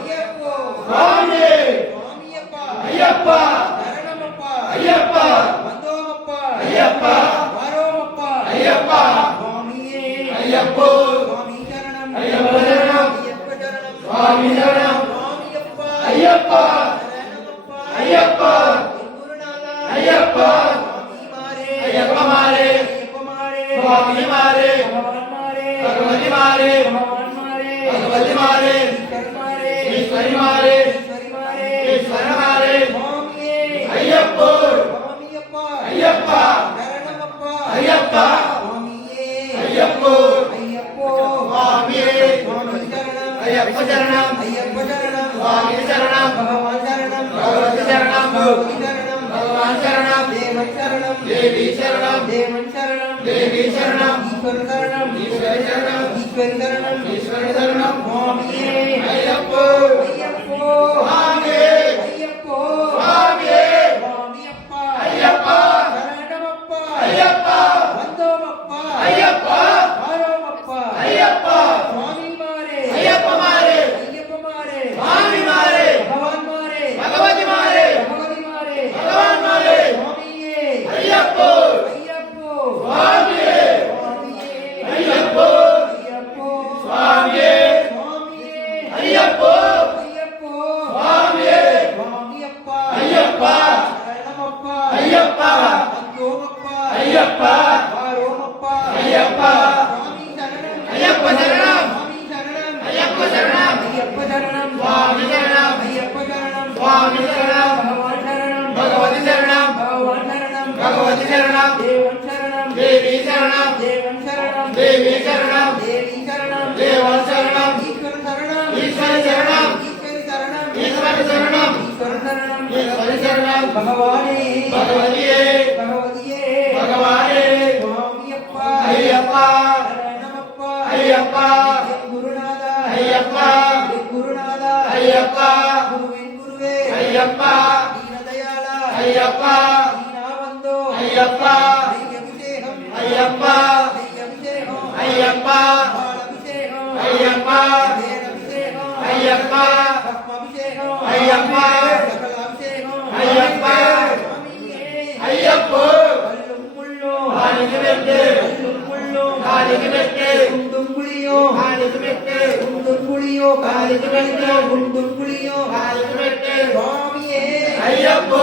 ஐயப்போ சுவாமியே சுவாமியப்பா ஐயப்பா சரணமப்பா ஐயப்பா வந்தோமப்பா ஐயப்பா வரோமப்பா ஐயப்பா சுவாமியே ஐயப்போ சுவாமி சரணம் ஐயப்ப சரணம் ஐயப்ப சரணம் சுவாமி சரணம் சுவாமியப்பா ஐயப்பா சரணமப்பா ஐயப்பா குருநாதா ஐயப்பா சுவாமிமாரே ஐயப்பமாரே ஐயப்பமாரே சுவாமிமாரே பகவான்மாரே பகவதிமாரே பகவான்மாரே பகவதிமாரே ஈஸ்வரமாரே ஈஸ்வரிமாரே ஈஸ்வரிமாரே ஈஸ்வரமாரே சுவாமியே ஐயப்போ சுவாமியப்பா ஐயப்பா சரணமப்பா ஐயப்பா சுவாமியே ஐயப்போ ஐயப்போ சுவாமியே சுவாமி சரணம் ஐயப்ப சரணம் ஐயப்ப சரணம் சுவாமி சரணம் பகவான் சரணம் பகவதி சரணம் பகவதி சரணம் பகவான் சரணம் தேவன் சரணம் தேவி சரணம் தேவன் சரணம் தேவி சரணம் ஈஸ்வர சரணம் ஈஸ்வரி சரணம் ஈஸ்வரி சரணம் ஈஸ்வரி சரணம் சுவாமியே ஐயப்போ ஐயப்போ சுவாமியே ஐயப்போ சுவாமியே சுவாமியப்பா ஐயப்பா சரணமப்பா ஐயப்பா வந்தோமப்பா ஐயப்பா வாரோமப்பா ஐயப்பா சுவாமிமாரே ஐயப்பமாரே ஐயப்பமாரே சுவாமிமாரே பகவான்மாரே பகவதிமாரே பகவதிமாரே பகவான்மாரே சுவாமியே ஐயப்போ ஐயப்போ சுவாமியே சுவாமியே ஐயப்போ ஐயப்போ சுவாமியே சுவாமியே ஐயப்போ ஐயப்போ சுவாமியே சுவாமியப்பா ஐயப்பா சரணமப்பா ஐயப்பா வந்தோமப்பா ஐயப்பா வாரோமப்பா ஐயப்பா சுவாமி சரணம் ஐயப்ப சரணம் சுவாமி சரணம் ஐயப்ப சரணம் ஐயப்ப சரணம் சுவாமி சரணம் ஐயப்ப சரணம் சுவாமி சரணம் பகவான் சரணம் பகவதி சரணம் பகவான் சரணம் பகவதி சரணம் தேவன் சரணம் தேவி சரணம் தேவன் சரணம் தேவி சரணம் தேவி சரணம் தேவன் சரணம் ஈஸ்வர சரணம் ஈஸ்வரி சரணம் ஈஸ்வரி சரணம் ஈஸ்வரி சரணம் ஈஸ்வர சரணம் ஈஸ்வரி சரணம் பகவானே பகவதியே பகவதியே பகவானே சுவாமியப்பா ஐயப்பா சரணமப்பா ஐயப்பா என் குருநாதா ஐயப்பா என் குருநாதா ஐயப்பா குருவின் குருவே ஐயப்பா தீனதயாளா ஐயப்பா தீனா வந்தோ ஐயப்பா நெய் அபிஷேகம் ஐயப்பா நெய் அபிஷேகம் ஐயப்பா பால் அபிஷேகம் ஐயப்பா தேன் அபிஷேகம் ஐயப்பா பத்ம அபிஷேகம் ஐயப்பா சகல அபிஷேகம் ஐயப்பா சுவாமியே ஐயப்போ கல்லும் முள்ளும் காலிக்கு மெட்டு கல்லும் முள்ளும் காலிக்கு மெட்டு குண்டும் புளியும் காலிக்கு மெட்டு குண்டும் புளியும் காலிக்கு மெட்டு குண்டும் புளியும் காலிக்கு மெட்டு சுவாமியே ஐயப்போ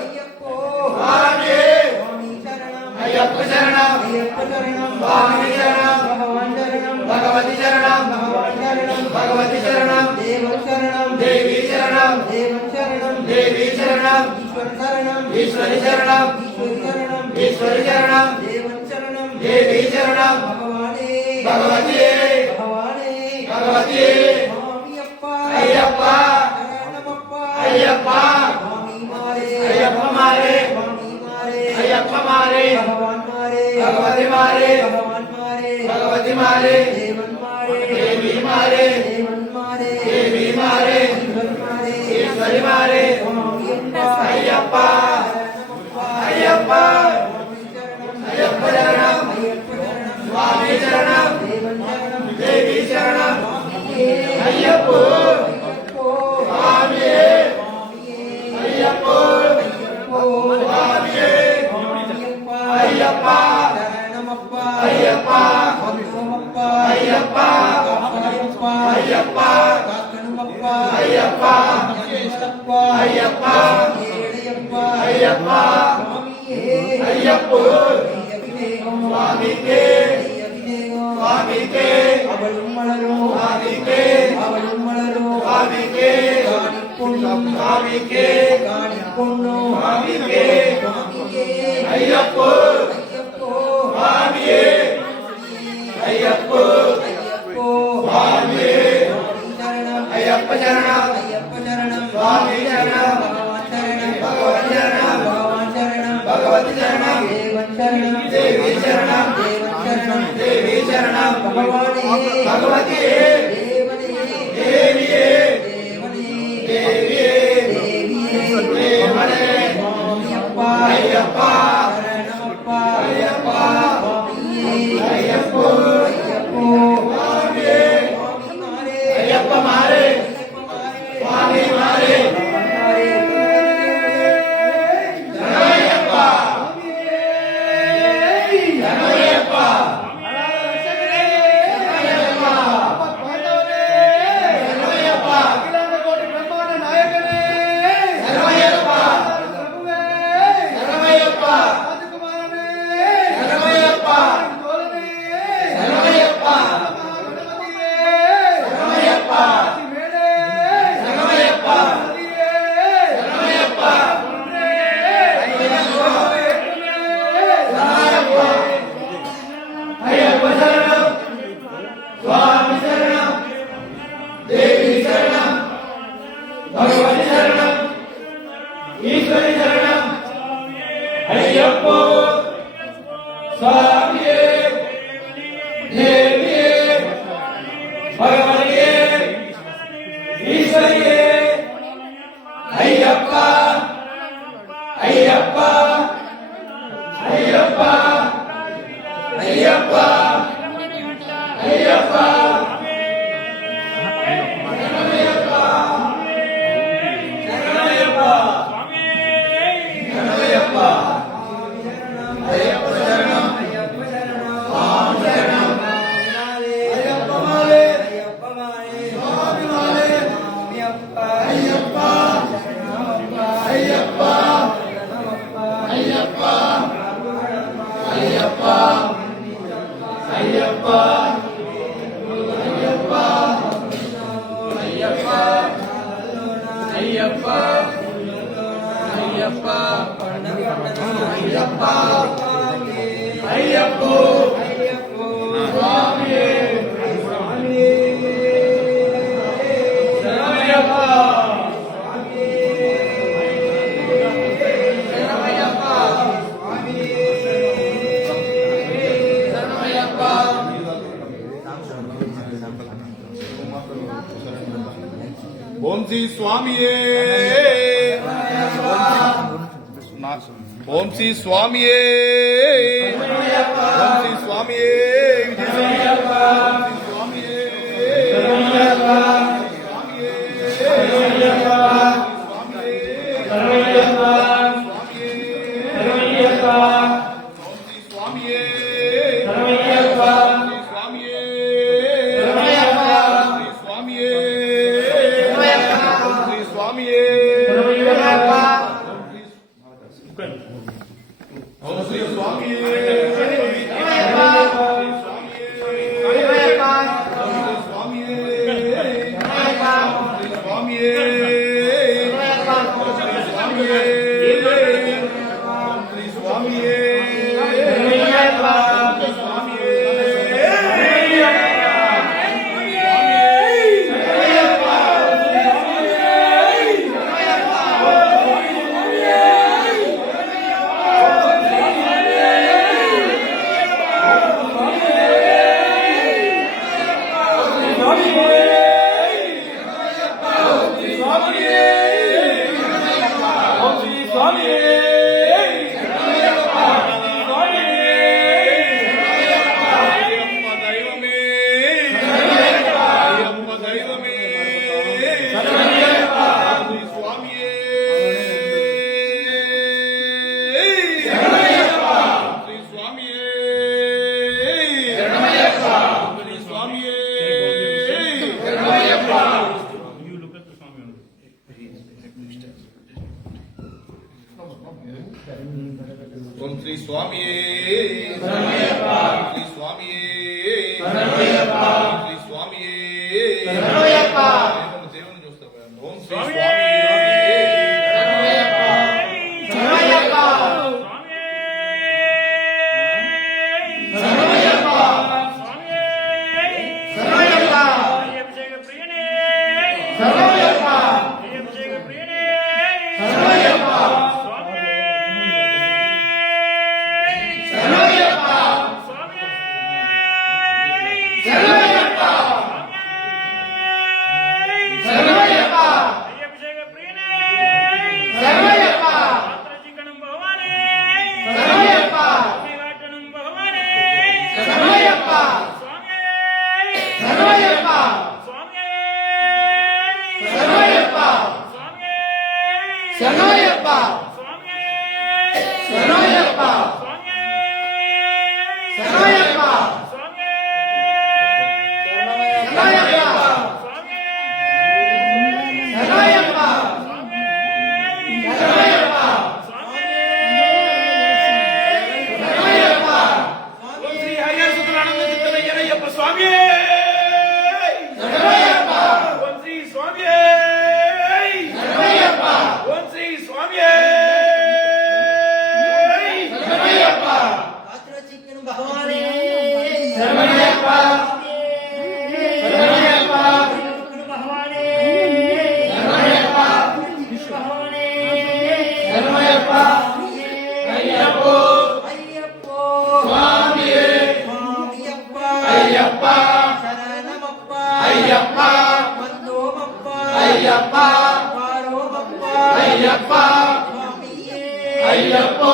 ஐயப்போ சுவாமியே சுவாமி சரணம் ஐயப்ப சரணம் ஐயப்ப சரணம் சுவாமி சரணம் பகவான் சரணம் பகவதி சரணம் பகவான் சரணம் பகவதி சரணம் தேவன் சரணம் தேவி சரணம் தேவன் சரணம் தேவி சரணம் ஈஸ்வர சரணம் ஈஸ்வரி சரணம் ஈஸ்வரி சரணம் ஈஸ்வரி சரணம் தேவன் சரணம் தேவி சரணம் பகவானே பகவதியே பகவானே பகவதியே சுவாமியப்பா ஐயப்பா சரணமப்பா ஐயப்பா சுவாமிமாரே ஐயப்பமாரே சுவாமிமாரே ஐயப்பமாரே பகவான்மாரே பகவதிமாரே பகவான்மாரே பகவதிமாரே தேவன்மாரே தேவிமாரே தேவன்மாரே தேவிமாரே ஈஸ்வரமாரே ஈஸ்வரிமாரே சுவாமியப்பா ஐயப்பா சரணமப்பா ஐயப்பா சுவாமி சரணம் ஐயப்ப சரணம் ஐயப்ப சரணம் சுவாமி சரணம் தேவன் சரணம் தேவி சரணம் சுவாமியே ஐயப்போ ஐயப்போ சுவாமியே சுவாமியே ஐயப்போ ஐயப்போ சுவாமியே சுவாமியப்பா ஐயப்பா சரணமப்பா ஐயப்பா வந்தோமப்பா ஐயப்பா காப்பாயப்பா ஐயப்பா காக்கணுமப்பா ஐயப்பா ஜன்மலப்பா ஐயப்பா ஏழையப்பா ஐயப்பா சுவாமியே ஐயப்போ நெய் அபிஷேகம் சுவாமிக்கே நெய் அபிஷேகம் சுவாமிக்கே அவளும் மலரும் சுவாமிக்கே அவளும் மலரும் சுவாமிக்கே காணி பொண்ணும் சுவாமிக்கே காணி பொண்ணும் சுவாமிக்கே சுவாமியே ஐயப்போ ஐயப்போ சுவாமியே అయ్యప్పో అయ్యప్పో స్వామి శరణం అయ్యప్ప శరణం అయ్యప్ప శరణం స్వామి శరణం భగవాన్ శరణం భగవతి శరణం భగవాన్ శరణం భగవతి శరణం దేవన్ శరణం దేవి శరణం దేవన్ శరణం దేవి శరణం భగవానే భగవతి దేవనే దేవియే దేవనే దేవియే దేవియే దేవనే అయ్యప్ప అయ్యప్ప శరణమప్ప అయ్యప్ప స్వామియే అయ్యప్పో అయ్యప్పో స్వామి స్వామి మారే అయ్యప్ప మారే అయ్యప్ప మారే స్వామి మారే శరణమయ్యప్ప శరణమయ్యప్ప శరణమయ్యప్ప శరణమయ్యప్ప శరణమయ్యప్ప శరణమయ్యప్ప శరణమయ్యప్ప శరణమయ్యప్ప శరణమయ్యప్ప శరణమయ్యప్ప అయ్యప్ప శరణం స్వామి శరణం దేవి శరణం భగవతి శరణం ఈశ్వరి శరణం అయ్యప్పో స్వామియే దేవియే భగవతియే ఈశ్వరియే అయ్యప్ప అయ్యప్ప అయ్యప్ప అయ్యప్ప అయ్యప్ప శరణమయ్యప్ప శరణమయ్యప్ప శరణమయ్యప్ప అయ్యప్ప శరణం అయ్యప్ప శరణం స్వామి శరణం అయ్యప్ప మారే అయ్యప్ప మారే స్వామి మారే అయ్యప్ప అయ్యప్ప శరణమప్ప అయ్యప్ప శరణమప్ప అయ్యప్ప అయ్యప్ప అయ్యప్ప అయ్యప్ప అయ్యప్ప అయ్యప్ప అయ్యప్ప అయ్యప్ప అయ్యప్పో స్వామియే శరణమయ్యప్ప శరణమయ్యప్ప శరణమయ్యప్ప ఓం శ్రీ స్వామియే ఓం శ్రీ స్వామియే ఓం శ్రీ స్వామియే ఓం శ్రీ స్వామియే శ్రీ స్వామియే శ్రీ స్వామియే దేవుని చూస్తాం. ఓం శ్రీ స్వామియే சரணமையப்பா சுவாமியே சரணமையப்பா சுவாமியே சரணமையப்பா சுவாமியே சரணமையப்பா சுவாமியே சரணமையப்பா சரணமையப்பா சரணமையப்பா ஓம் ஸ்ரீ ஹரிஹரசுதனானந்த சித்தரையரையப்ப சுவாமியே சரணமையப்பா ஓம் ஸ்ரீ சுவாமியே சரணமையப்பா ஓம் ஸ்ரீ சுவாமியே சரணமையப்பா காத்திரட்சிக்கணும் பகவானே சரணமையப்பா சரணமையப்பா பகவானே சரணமையப்பா பகவானே சரணமையப்பா ஐயப்போ ஐயப்போ சுவாமியே சுவாமியப்பா ஐயப்பா சரணமப்பா ஐயப்பா வந்தோமப்பா ஐயப்பா பாரோமப்பா ஐயப்பா சுவாமியே ஐயப்போ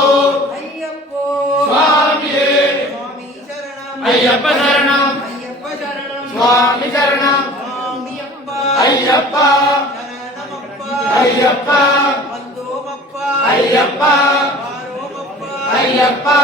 ஐயப்போ சுவாமியே சுவாமி சரணம் ஐயப்ப சரணம் ஐயப்ப சரணம் சுவாமி சரணம் சுவாமியப்பா ஐயப்பா சரணமப்பா ஐயப்பா வந்தோமப்பா ஐயப்பா பாரோமப்பா ஐயப்பா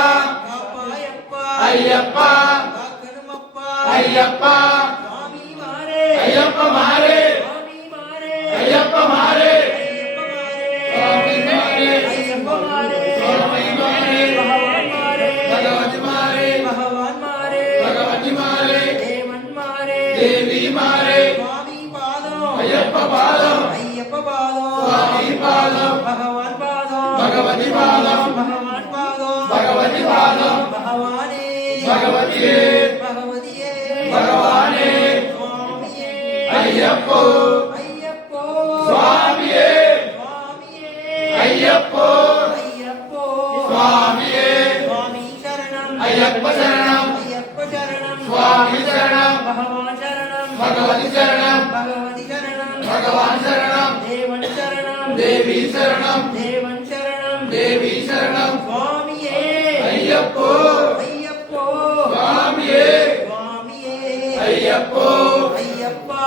காப்பாயப்பா ஐயப்பா காக்கணுமப்பா ஐயப்பா சுவாமி மாரே ஐயப்ப மாறே சுவாமி மாரே ஐயப்ப மாறே ஐயப்ப மாரே சுவாமி மாறே ஐயப்ப மாரே சுவாமி மாறே பகவான் மாரே பகவதி மாறே பகவான் மாரே பகவதி மாறே தேவன் மாரே தேவி மாறே சுவாமி பாதம் ஐயப்ப பாதம் ஐயப்ப பாதம் சுவாமி பாதம் பகவான் பாதம் பகவதி பாதம் பகவான் பாதம் பகவதி பாதம் பகவானே பகவதியே பகவதியே பகவானே சுவாமியே ஐயப்போ ஐயப்போ சுவாமியே சுவாமியே ஐயப்போ ஐயப்போ சுவாமியே சுவாமி சரணம் ஐயப்ப சரணம் ஐயப்ப சரணம் சுவாமி சரணம் பகவான் சரணம் பகவதி சரணம் பகவதி சரணம் பகவான் சரணம் தேவன் சரணம் தேவி சரணம் தேவன் சரணம் தேவி சரணம் சுவாமியே ஐயப்போ ஐயப்போ சுவாமியே சுவாமியே ஐயப்போ ஐயப்பா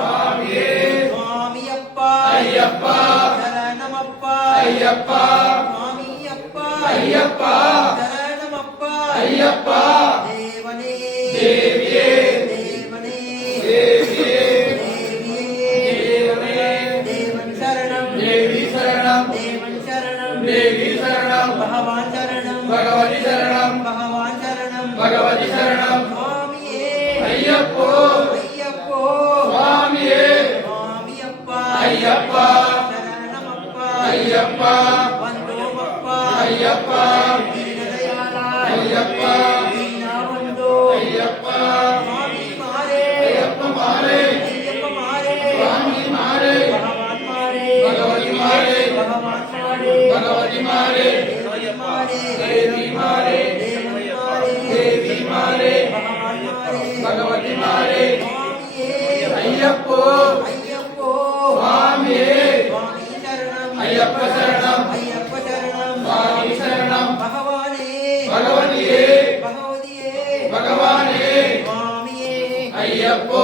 சுவாமியே சுவாமியப்பா ஐயப்பா சரணமப்பா ஐயப்பா சுவாமியப்பா ஐயப்பா சரணமப்பா ஐயப்பா தேவனே தேவியே தேவனே தேவியே தேவியே தேவனே தேவன் சரணம் தேவி சரணம் தேவன் சரணம் தேவி சரணம் பகவான் சரணம் பகவதி சரணம் பகவான் சரணம் பகவதி சரணம் சுவாமியே ஐயப்போ ஐயப்போ சுவாமியே சுவாமியப்பா ஐயப்பா சரணமப்பா ஐயப்பா வந்தோமப்பா ஐயப்பா தீனதயாளா ஐயப்பா தீனா வந்தோ ஐயப்பா சுவாமி மாரே ஐயப்ப மாறே ஐயப்ப மாரே சுவாமி மாறே பகவான் மாரே பகவதி மாறே பகவான் மாரே பகவதி மாறே தேவி மாரே தேவி மாறே தேவன் மாரே தேவி மாறே பகவான் மாரே பகவதி மாறே சுவாமியே ஐயப்போ ஐயப்போ சுவாமியே சுவாமி சரணம் ஐயப்ப சரணம் ஐயப்ப சரணம் சுவாமி சரணம் பகவானே பகவதியே பகவதியே பகவானே சுவாமியே ஐயப்போ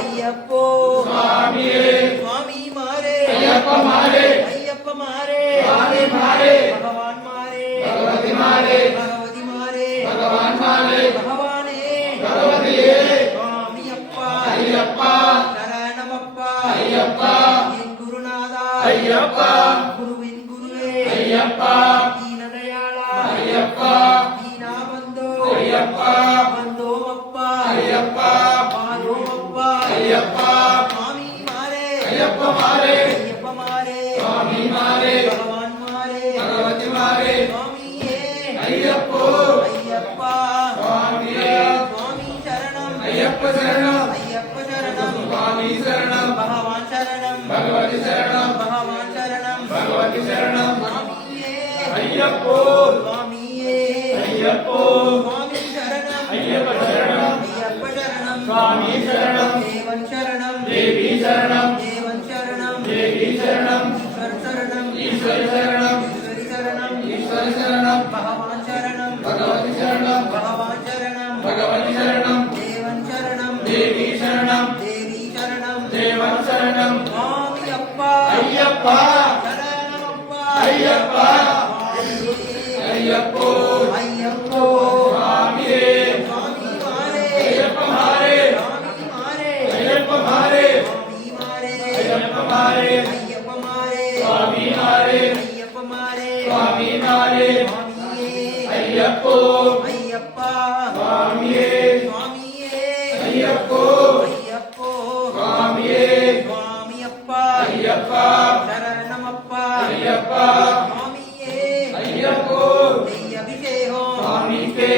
ஐயப்போ சுவாமியே சுவாமி மாரே ஐயப்ப மாறே ஐயப்ப மாரே சுவாமி மாறே பகவான் மாரே பகவதி மாறே பகவதி மாரே பகவான் மாறே பகவானே பகவதியே சுவாமியப்பா ஐயப்பா சரணமப்பா ஐயப்பா என் குருநாதா ஐயப்பா குருவின் குருவே ஐயப்பா தீனதயாளா ஐயப்பா தீனா வந்தோ ஐயப்பா வந்தோமப்பா ஐயப்பா பாரோமப்பா ஐயப்பா சுவாமி மாரே ஐயப்ப மாறே ஐயப்ப மாரே சுவாமி மாறே பகவான் மாரே பகவதி மாறே சுவாமியே ஐயப்போ ஐயப்பா சுவாமியே சுவாமி சரணம் ஐயப்ப சரணம் ஐயப்ப சரணம் சுவாமி சரணம் பகவான் சரணம் பகவதி சரணம் பகவான் சரணம் பகவதி சரணம் சுவாமியே ஐயப்போ சுவாமியே ஐயப்போ சுவாமி சரணம் ஐயப்ப சரணம் ஐயப்ப சரணம் சுவாமி சரணம் தேவன் சரணம் தேவி சரணம் தேவன் சரணம் தேவி சரணம் ஈஸ்வர் சரணம் ஈஸ்வரி சரணம் ஈஸ்வரி சரணம் ஈஸ்வரி சரணம் பகவான் சரணம் பகவதி சரணம் பகவான் சரணம் பகவதி சரணம் தேவன் சரணம் தேவி சரணம் தேவி சரணம் தேவன் சரணம் சுவாமி அப்பா ஐயப்பா சரணமப்பா ஐயப்பா சுவாமியே சுவாமியே ஐயப்போ ஐயப்போ சுவாமியே சுவாமியப்பா ஐயப்பா சரணமப்பா ஐயப்பா சுவாமியே ஐயப்போ நெய் அபிஷேகம் சுவாமிக்கே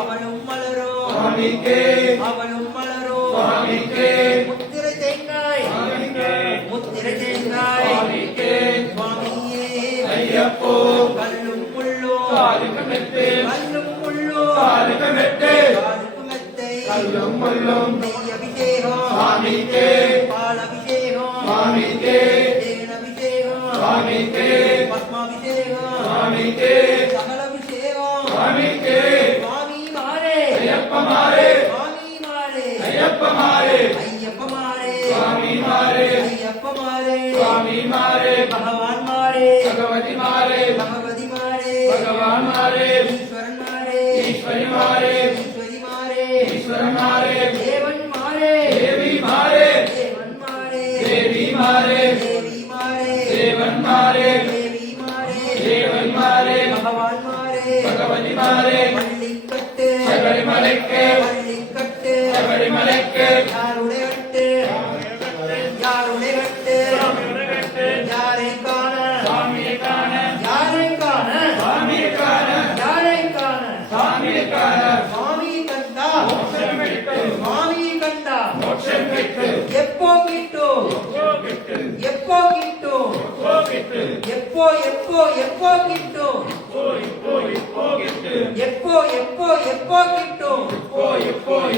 அவளும் மலரும் சுவாமிக்கே அவளும் மலரும் சுவாமிக்கே முத்திரை தேங்காய் சுவாமிக்கே முத்திரை தேங்காய் சுவாமிக்கே சுவாமியே ஐயப்போ கல்லும் முள்ளும் காலுக்கு மெத்தை கல்லும் முள்ளும் காலுக்கு மெத்தை காலுக்கு மெத்தை கல்லும் முள்ளும் நெய் அபிஷேகம் சுவாமிக்கே பால் அபிஷேகம் சுவாமிக்கே தேன் அபிஷேகம் சுவாமிக்கே பத்மாபிஷேகம் சுவாமிக்கே சகல அபிஷேகம் சுவாமிக்கே சுவாமி மாறே ஐயப்பமாரே சுவாமி மாறே ஐயப்பமாரே ஐயப்பமாரே சுவாமி மாரே ஐயப்பமாரே சுவாமி மாரே பகவான் மாறே பகவதி மாரே பகவதி மாறே பகவான் மாரே ஈஸ்வரன் மாறே ஈஸ்வரி மாரே ஈஸ்வரி மாறே ஈஸ்வரன் மாரே தேவன் மாறே தேவி மாரே தேவன் மாறே தேவி மாரே தேவி மாறே தேவன் மாரே தேவி மாறே தேவன் மாரே பகவான் மாறே பகவதி மாரே பள்ளிக்கட்டு சபரிமலைக்கு பள்ளிக்கட்டு சபரிமலைக்கு யாருடைய கட்டு யாருடைய கட்டு யாரை காண சாமியை காண யாரை காண சாமியை காண யாரை காண சாமியை காண சுவாமி கண்டா மோட்சம் கிட்டு சுவாமி கண்டா மோட்சம் கிட்டு எப்போ கிட்டு எப்போ கிட்டு எப்போ எப்போ எப்போ கிட்டு எப்போ எப்போ எப்போ கிட்டு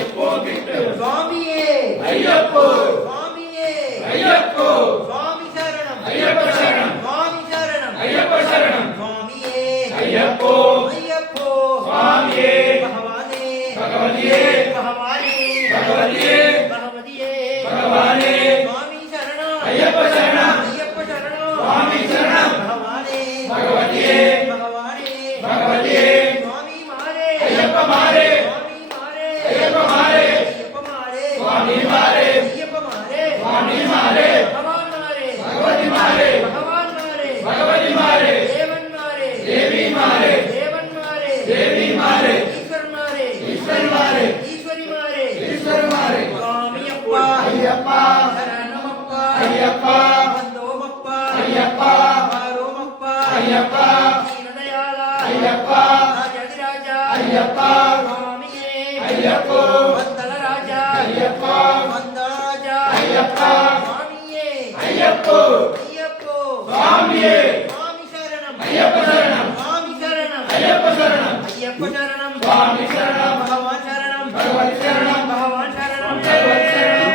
எப்போ கிட்டு சுவாமியே ஐயப்போ சுவாமியே ஐயப்போ சுவாமி சரணம் ஐயப்ப சரணம் சுவாமி சரணம் ஐயப்ப சரணம் சுவாமியே ஐயப்போ ஐயப்போ சுவாமியே பகவானே பகவதியே பகவானே பகவதியே பகவதியே பகவானே சுவாமி சரணம் ஐயப்ப சரணம் ஐயப்ப சரணம் சுவாமி சரணம் பகவானே பகவதியே பகவானே பகவதியே சுவாமி மாறே ஐயப்ப மாரே சுவாமி மாறே ஐயப்ப மாரே ஐயப்ப மாறே சுவாமி மாரே ஐயப்ப மாறே சுவாமி மாரே பகவான் மாறே பகவதி மாரே பகவான் மாறே பகவதி மாரே தேவன் மாறே தேவி மாரே தேவன் மாறே தேவி மாரே ஈஸ்வர் மாறே ஈஸ்வரி மாரே ஈஸ்வரி மாறே ஈஸ்வரி மாரே சுவாமியப்பா ஐயப்பா சரணமப்பா ஐயப்பா வந்தோமப்பா ஐயப்பா வாரோமப்பா ஐயப்பா தீனதயாளா ஐயப்பா ராஜாதிராஜா ஐயப்பா சுவாமியே ஐயப்போ வந்தல ராஜா ஐயப்பா வந்தராஜா ஐயப்பா சுவாமியே ஐயப்போ ஐயப்போ சுவாமியே சுவாமி சரணம் ஐயப்ப சரணம் சுவாமி சரணம் ஐயப்ப சரணம் ஐயப்ப சரணம் சுவாமி சரணம் பகவான் சரணம் பகவதி சரணம் பகவான் சரணம் பகவதி சரணம்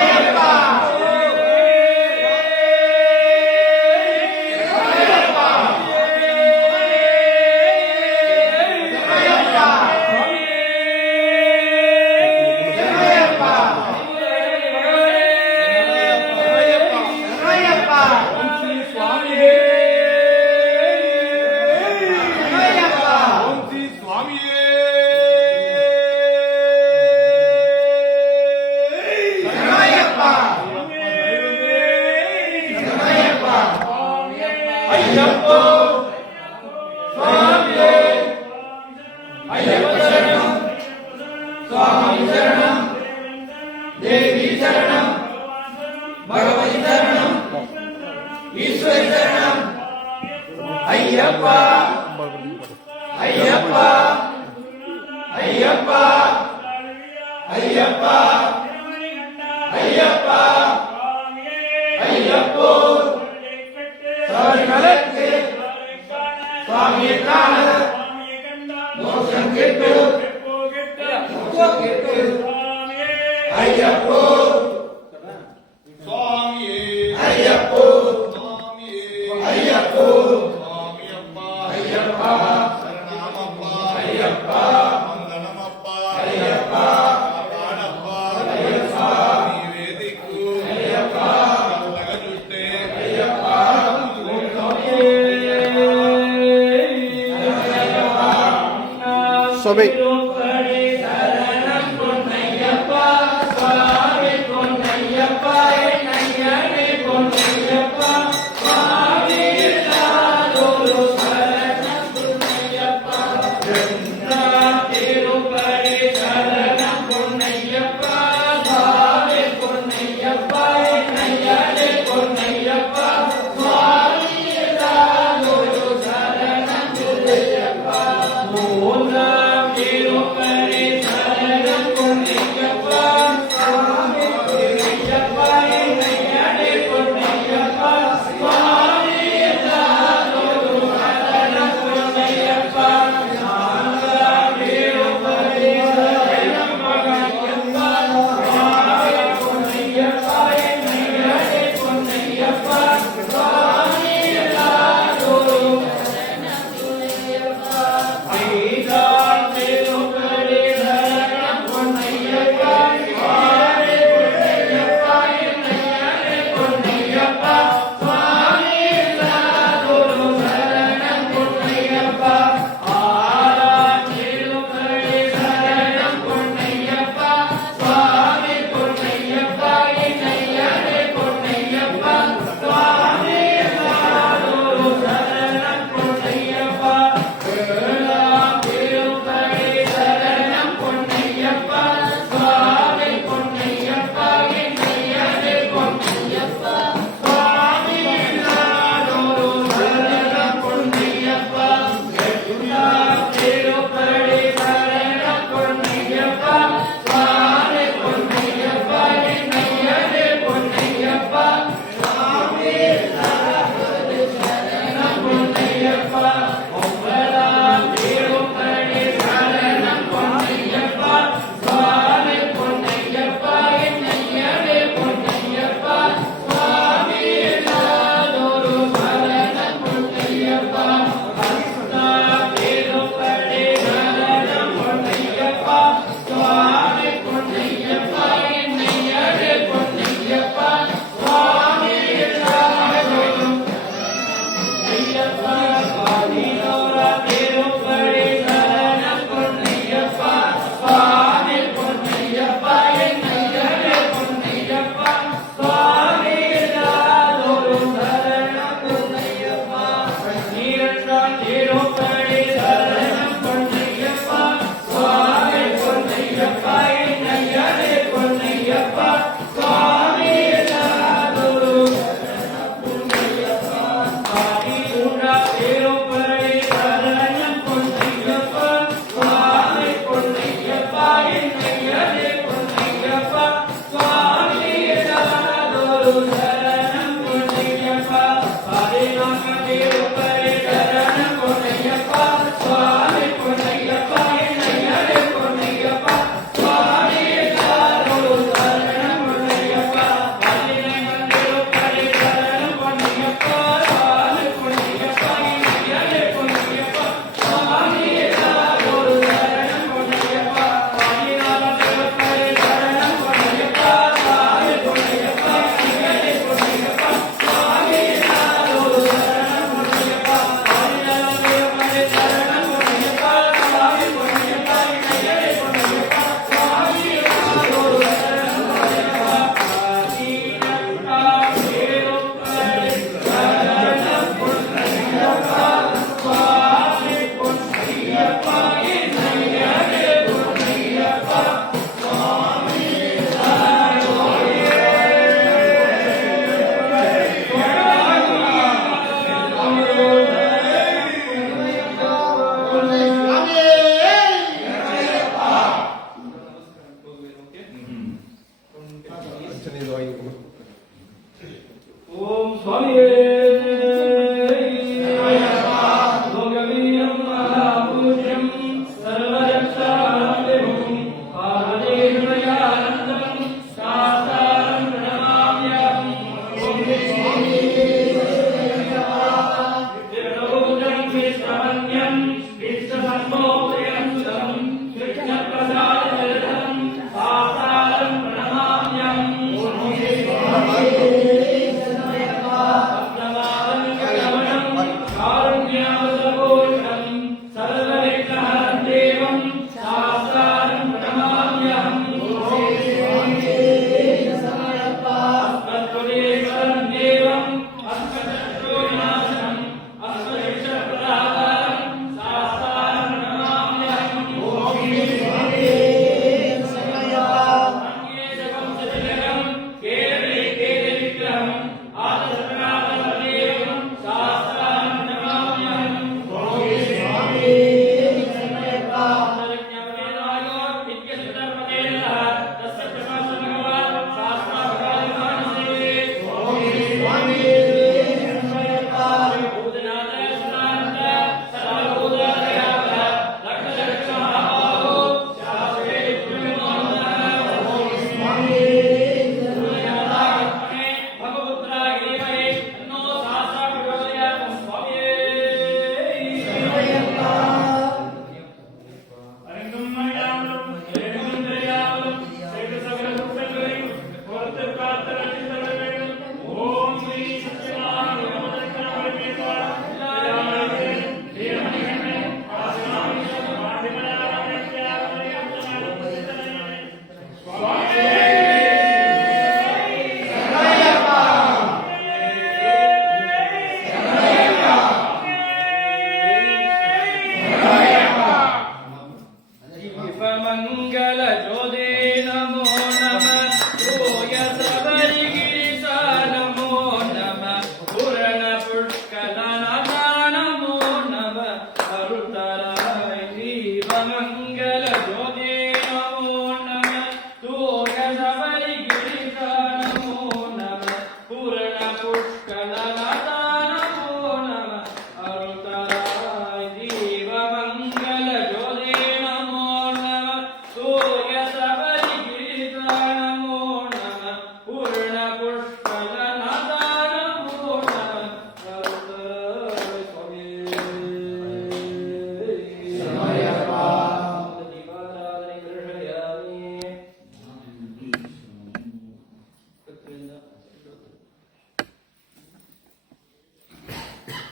ஐயப்பா ஐயப்போ சுவாமியே ஐயப்ப சரணம் சுவாமி சரணம் தேவி சரணம் பகவதி சரணம் ஈஸ்வரி சரணம் ஐயப்பா ஐயப்பா ஐயப்பா ஐயப்பா ஐயப்பா ஐயப்போ சபரிமலைக்கு சுவாமியை காண மோட்சம் கிட்டு எப்போ கிட்டு ஐயப்போ சுவாமியே ஐயப்போ சுவாமியே ஐயப்போ சுவாமியப்பா ஐயப்பா சரணமப்பா ஐயப்பா மங்களமப்பா ஐயப்பா காப்பாடப்பா ஐயப்பா నివేదికు ஐயப்பா తగజుట్టే ஐயப்பா சபை